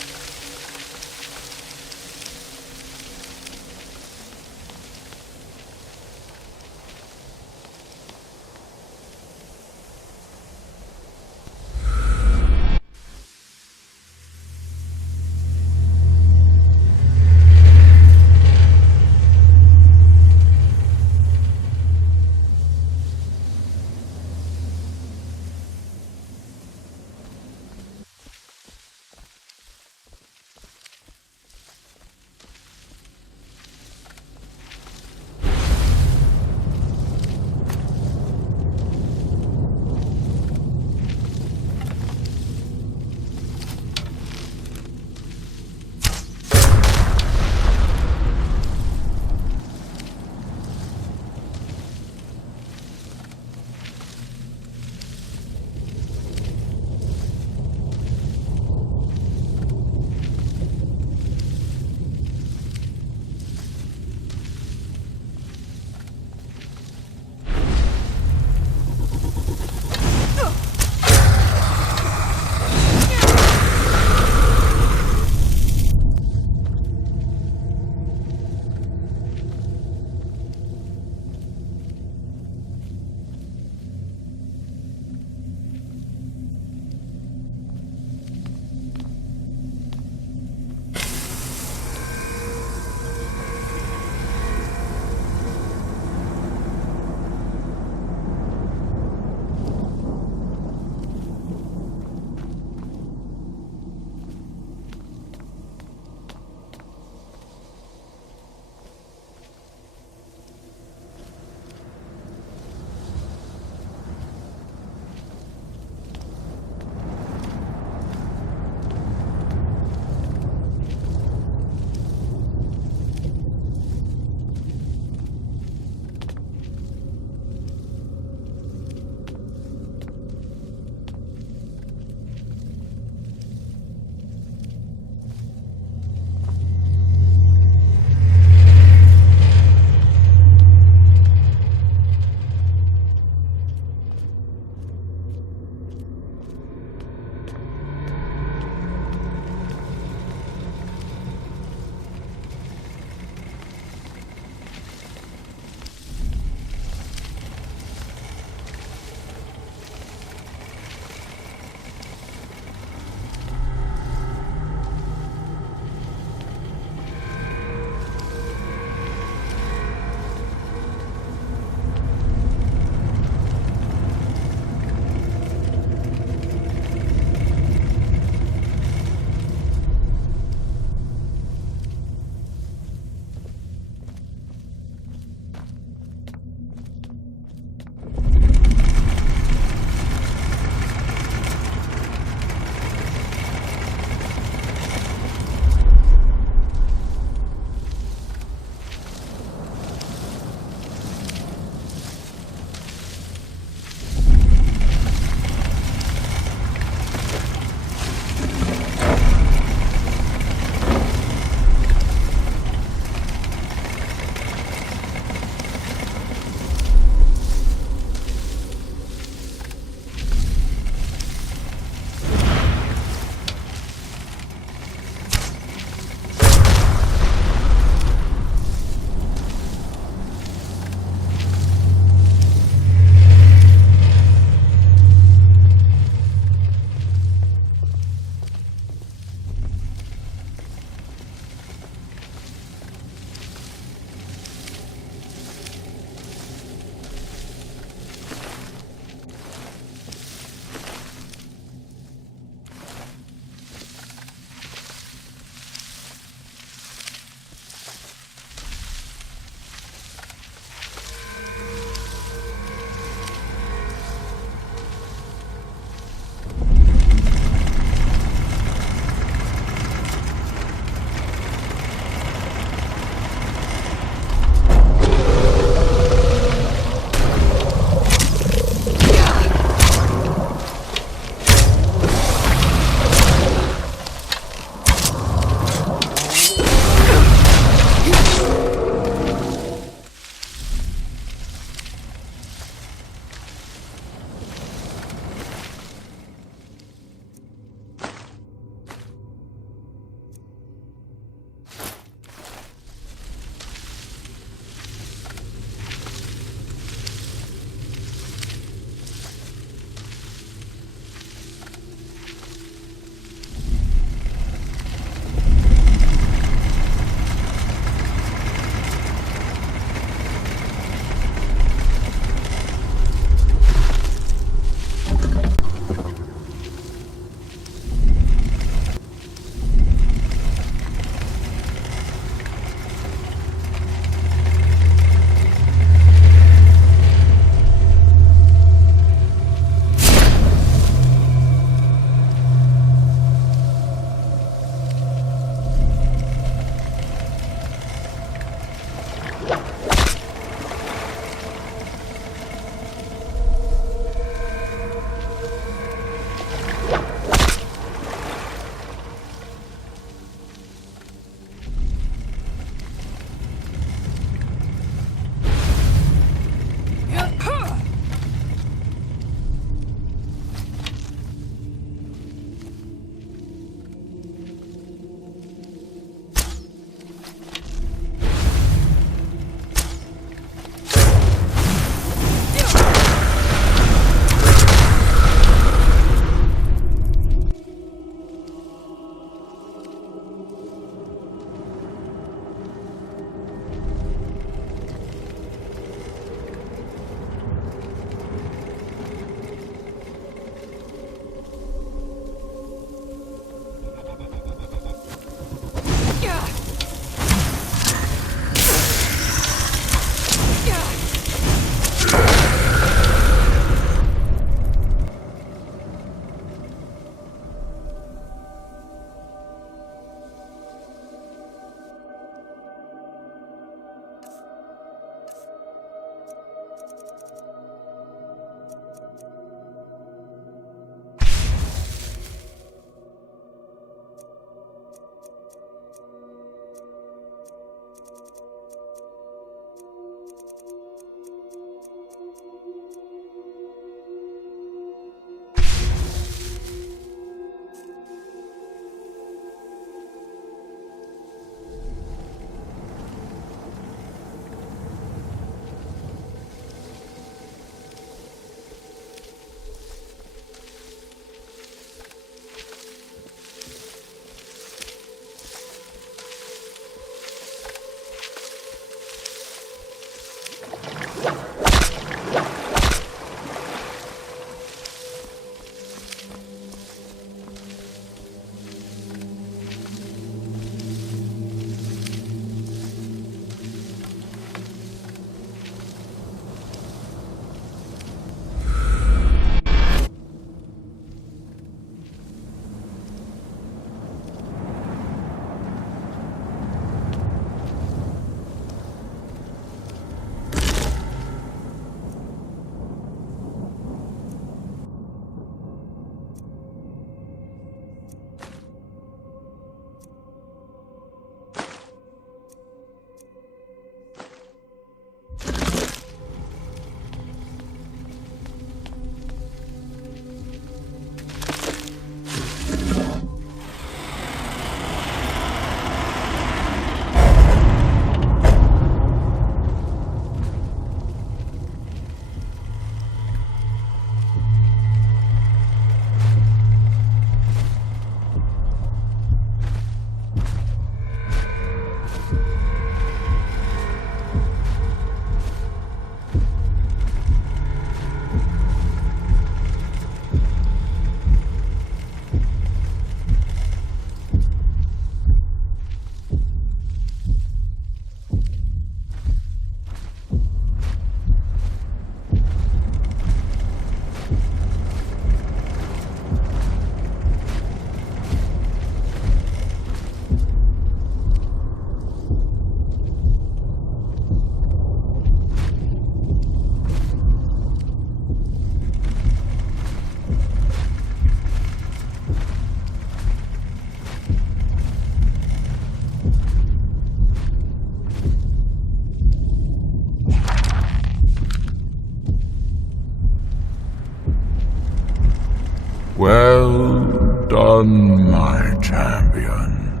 Well done, my champion.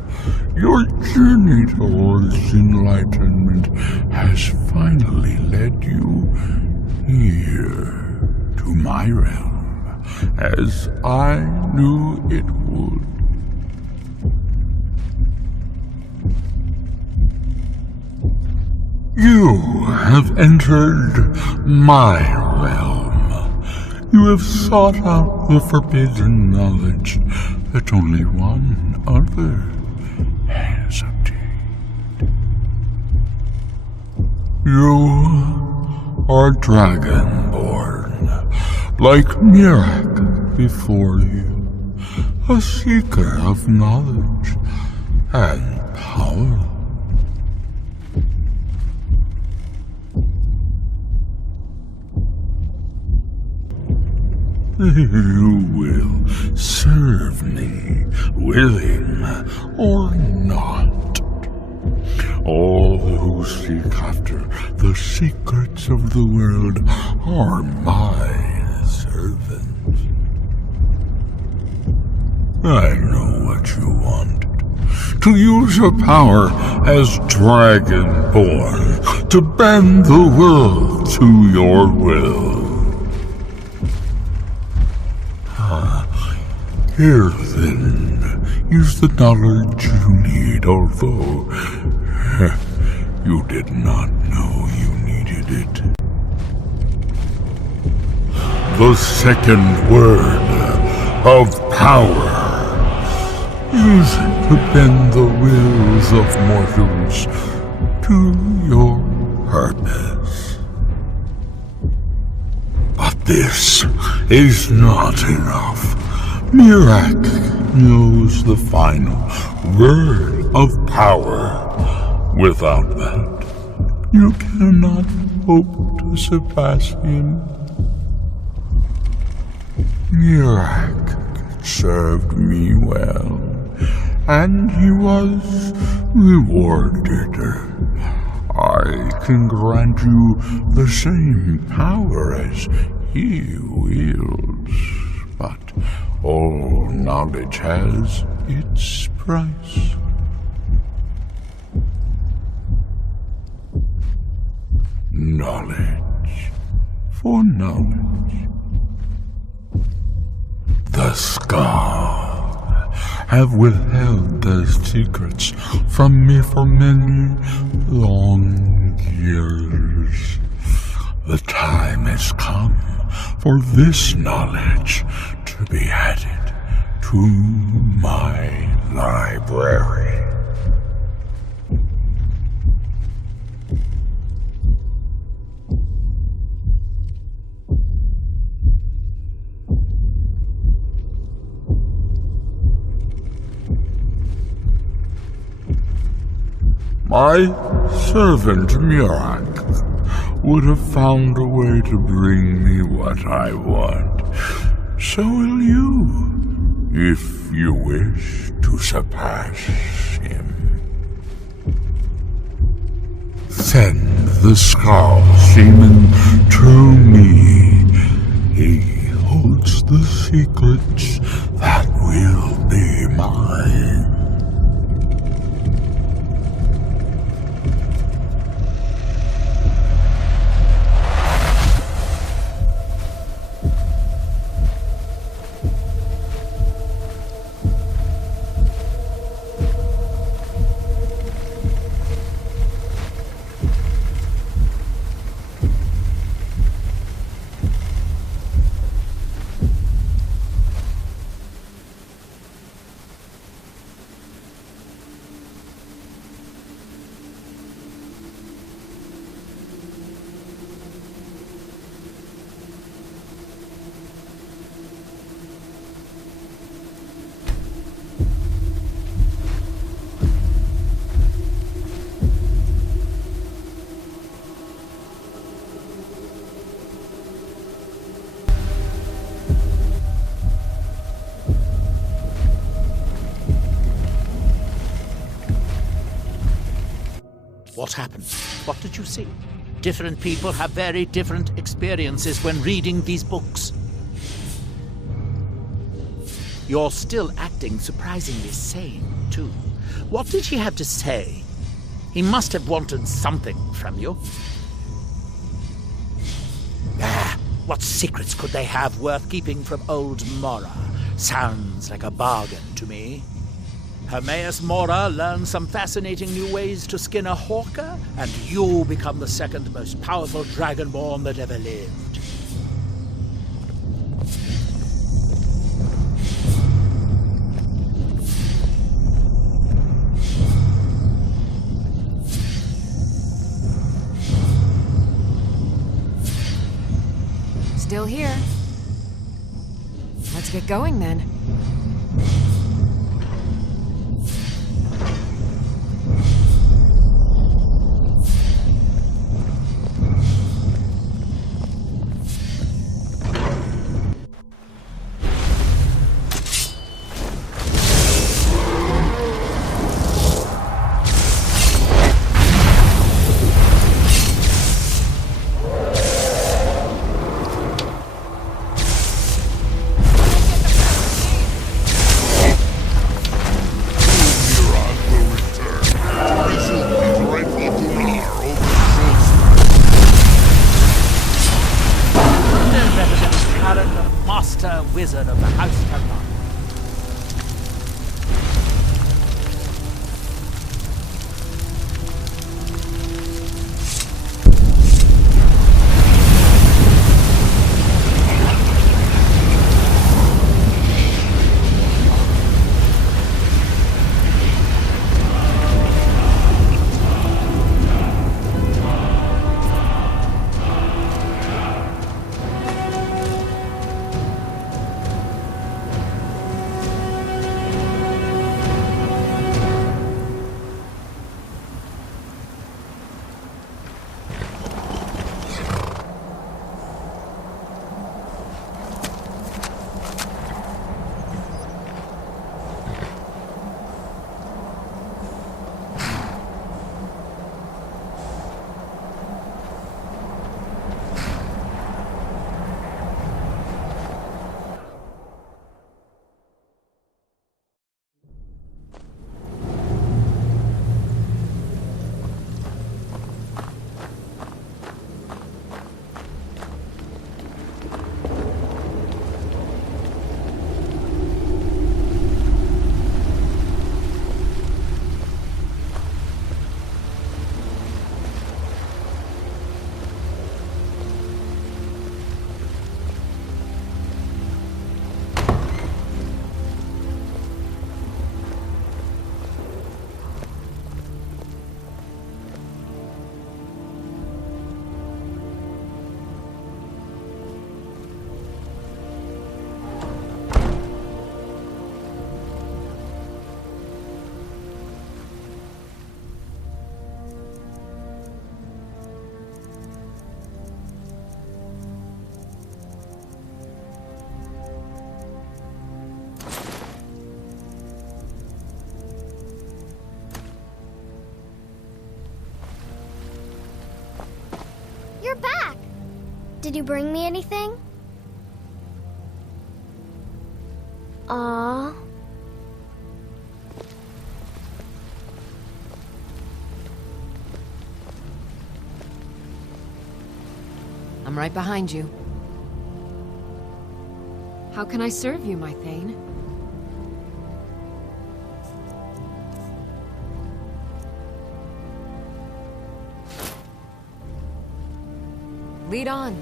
Your journey towards enlightenment has finally led you here to my realm, as I knew it would. You have entered my realm. You have sought out the forbidden knowledge that only one other has obtained. You are dragonborn, like Mirak before you, a seeker of knowledge and power. You will serve me, willing or not. All who seek after the secrets of the world are my servants. I know what you wanted. To use your power as Dragonborn, to bend the world to your will. Here, then, is the knowledge you need, although you did not know you needed it. The second word of power is to bend the wills of mortals to your purpose. But this is not enough. Mirak knows the final word of power. Without that, you cannot hope to surpass him. Mirak served me well, and he was rewarded. I can grant you the same power as he wields, but all knowledge has its price. Knowledge for knowledge. The Scar have withheld their secrets from me for many long years. The time has come for this knowledge to be added to my library. My servant Mirak would have found a way to bring me what I want. So will you, if you wish to surpass him. Send the Skull Shaman to me. He holds the secrets that will be mine. What happened? What did you see? Different people have very different experiences when reading these books. You're still acting surprisingly sane, too. What did he have to say? He must have wanted something from you. What secrets could they have worth keeping from old Mora? Sounds like a bargain to me. Hermaeus Mora learns some fascinating new ways to skin a hawker, and you become the second most powerful dragonborn that ever lived. Still here. Let's get going then. Wizard of the House Caron. You're back! Did you bring me anything? Aww. I'm right behind you. How can I serve you, my Thane? Lead on.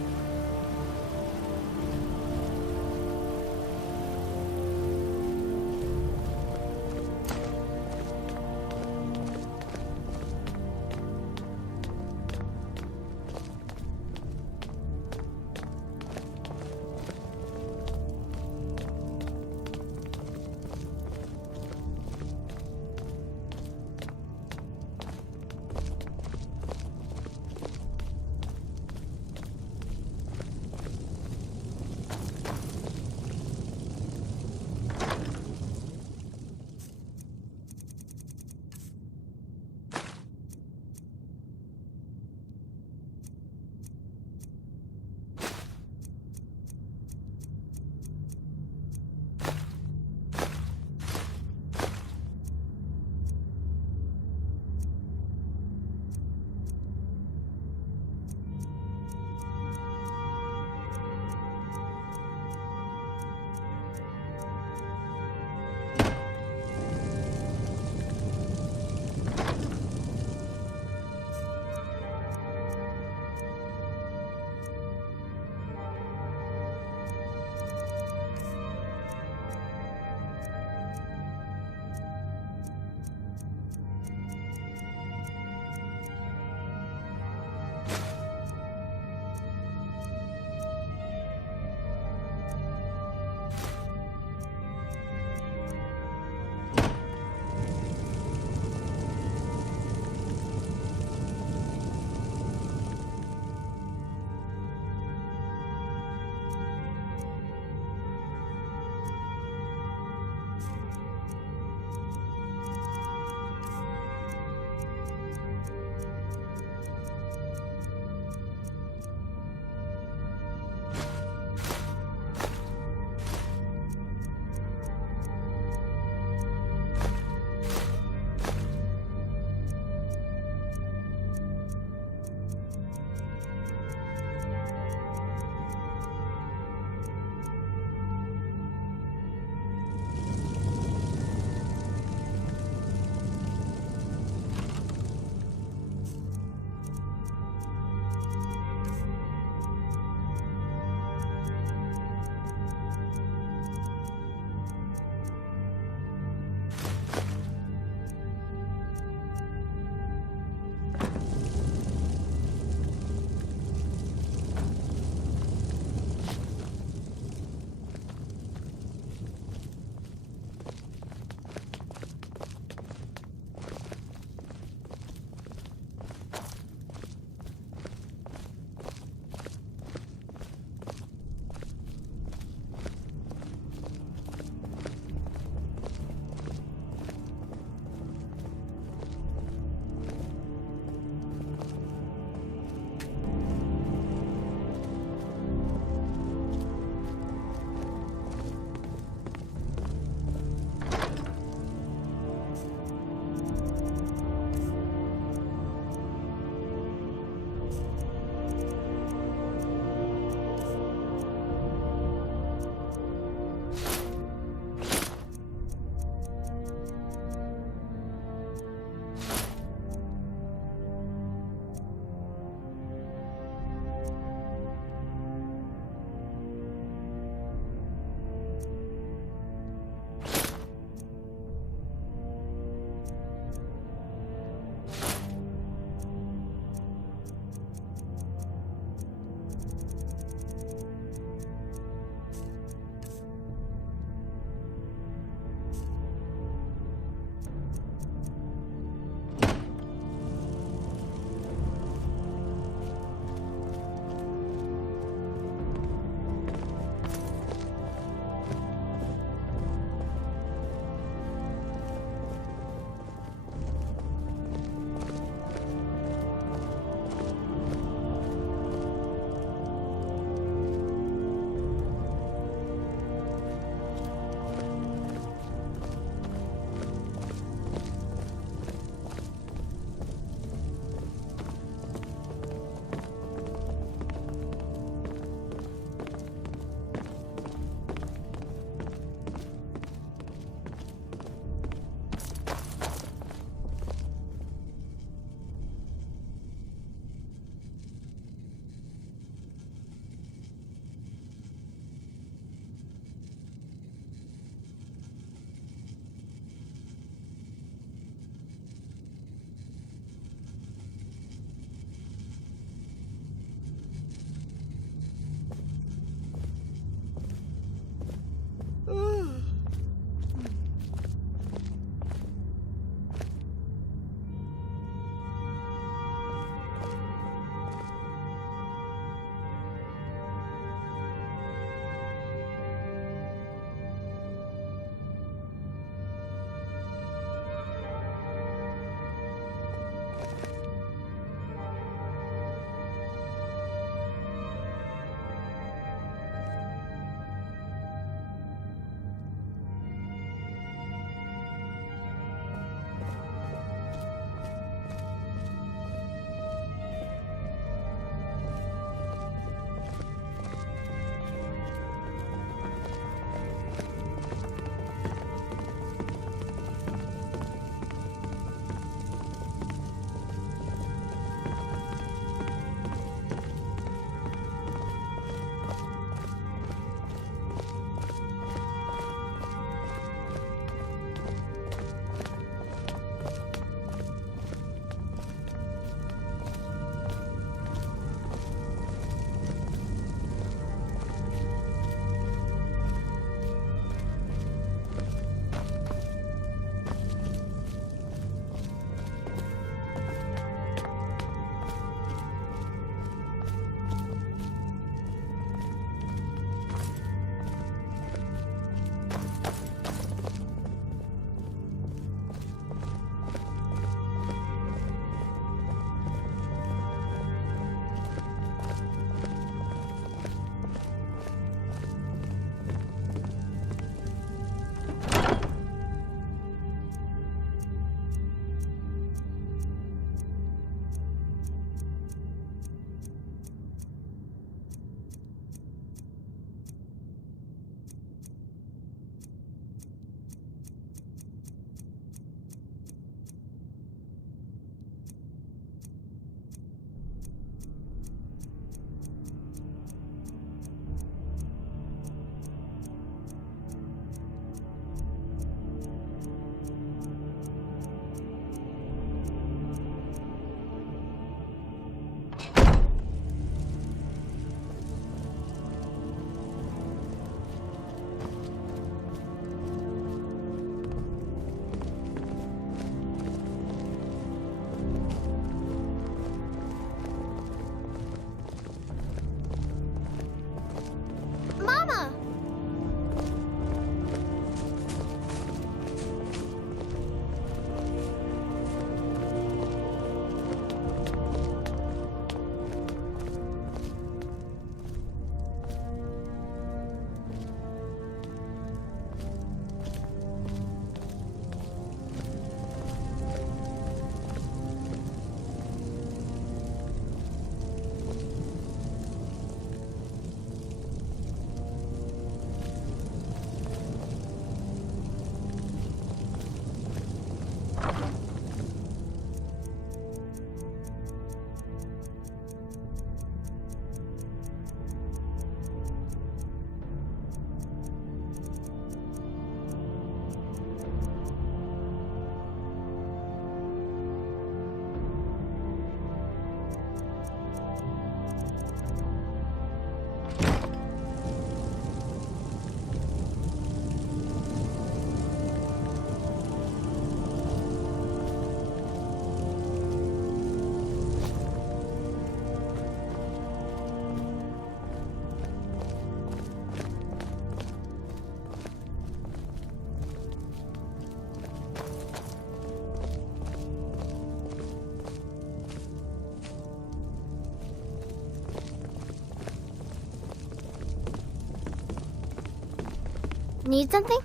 Need something?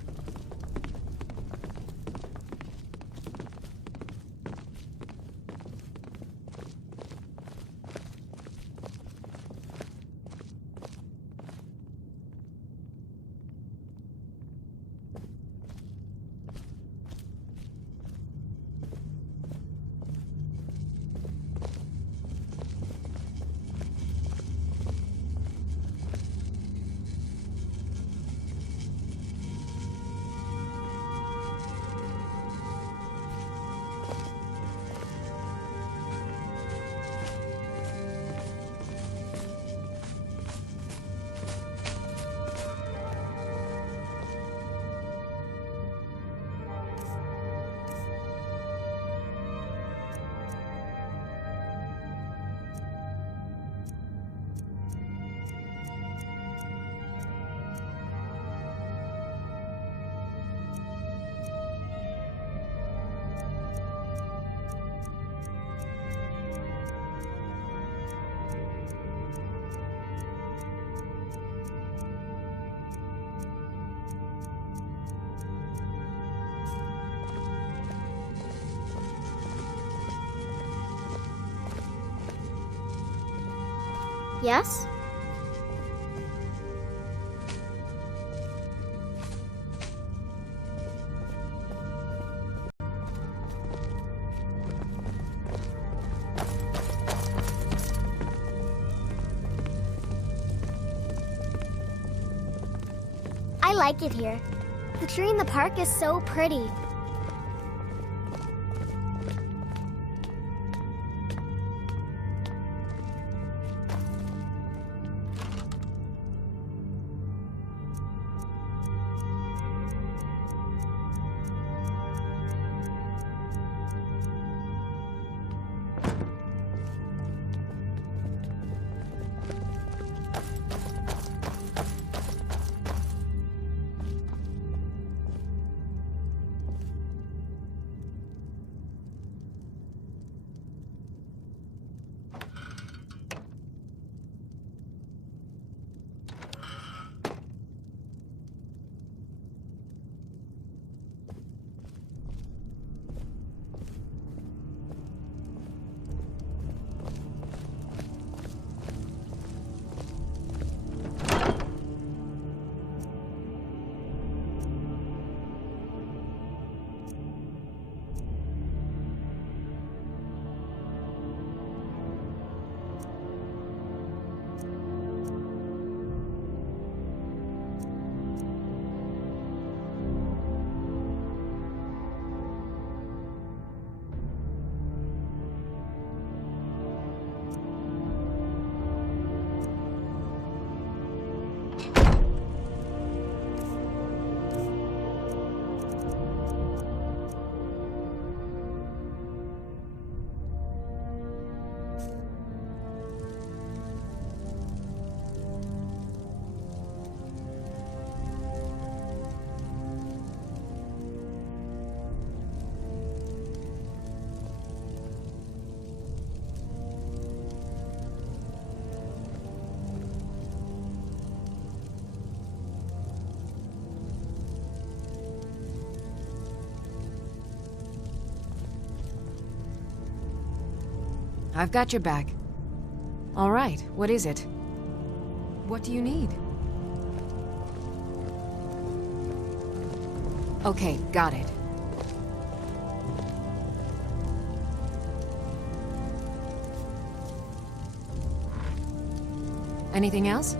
Yes? I like it here. The tree in the park is so pretty. I've got your back. All right, what is it? What do you need? Okay, got it. Anything else?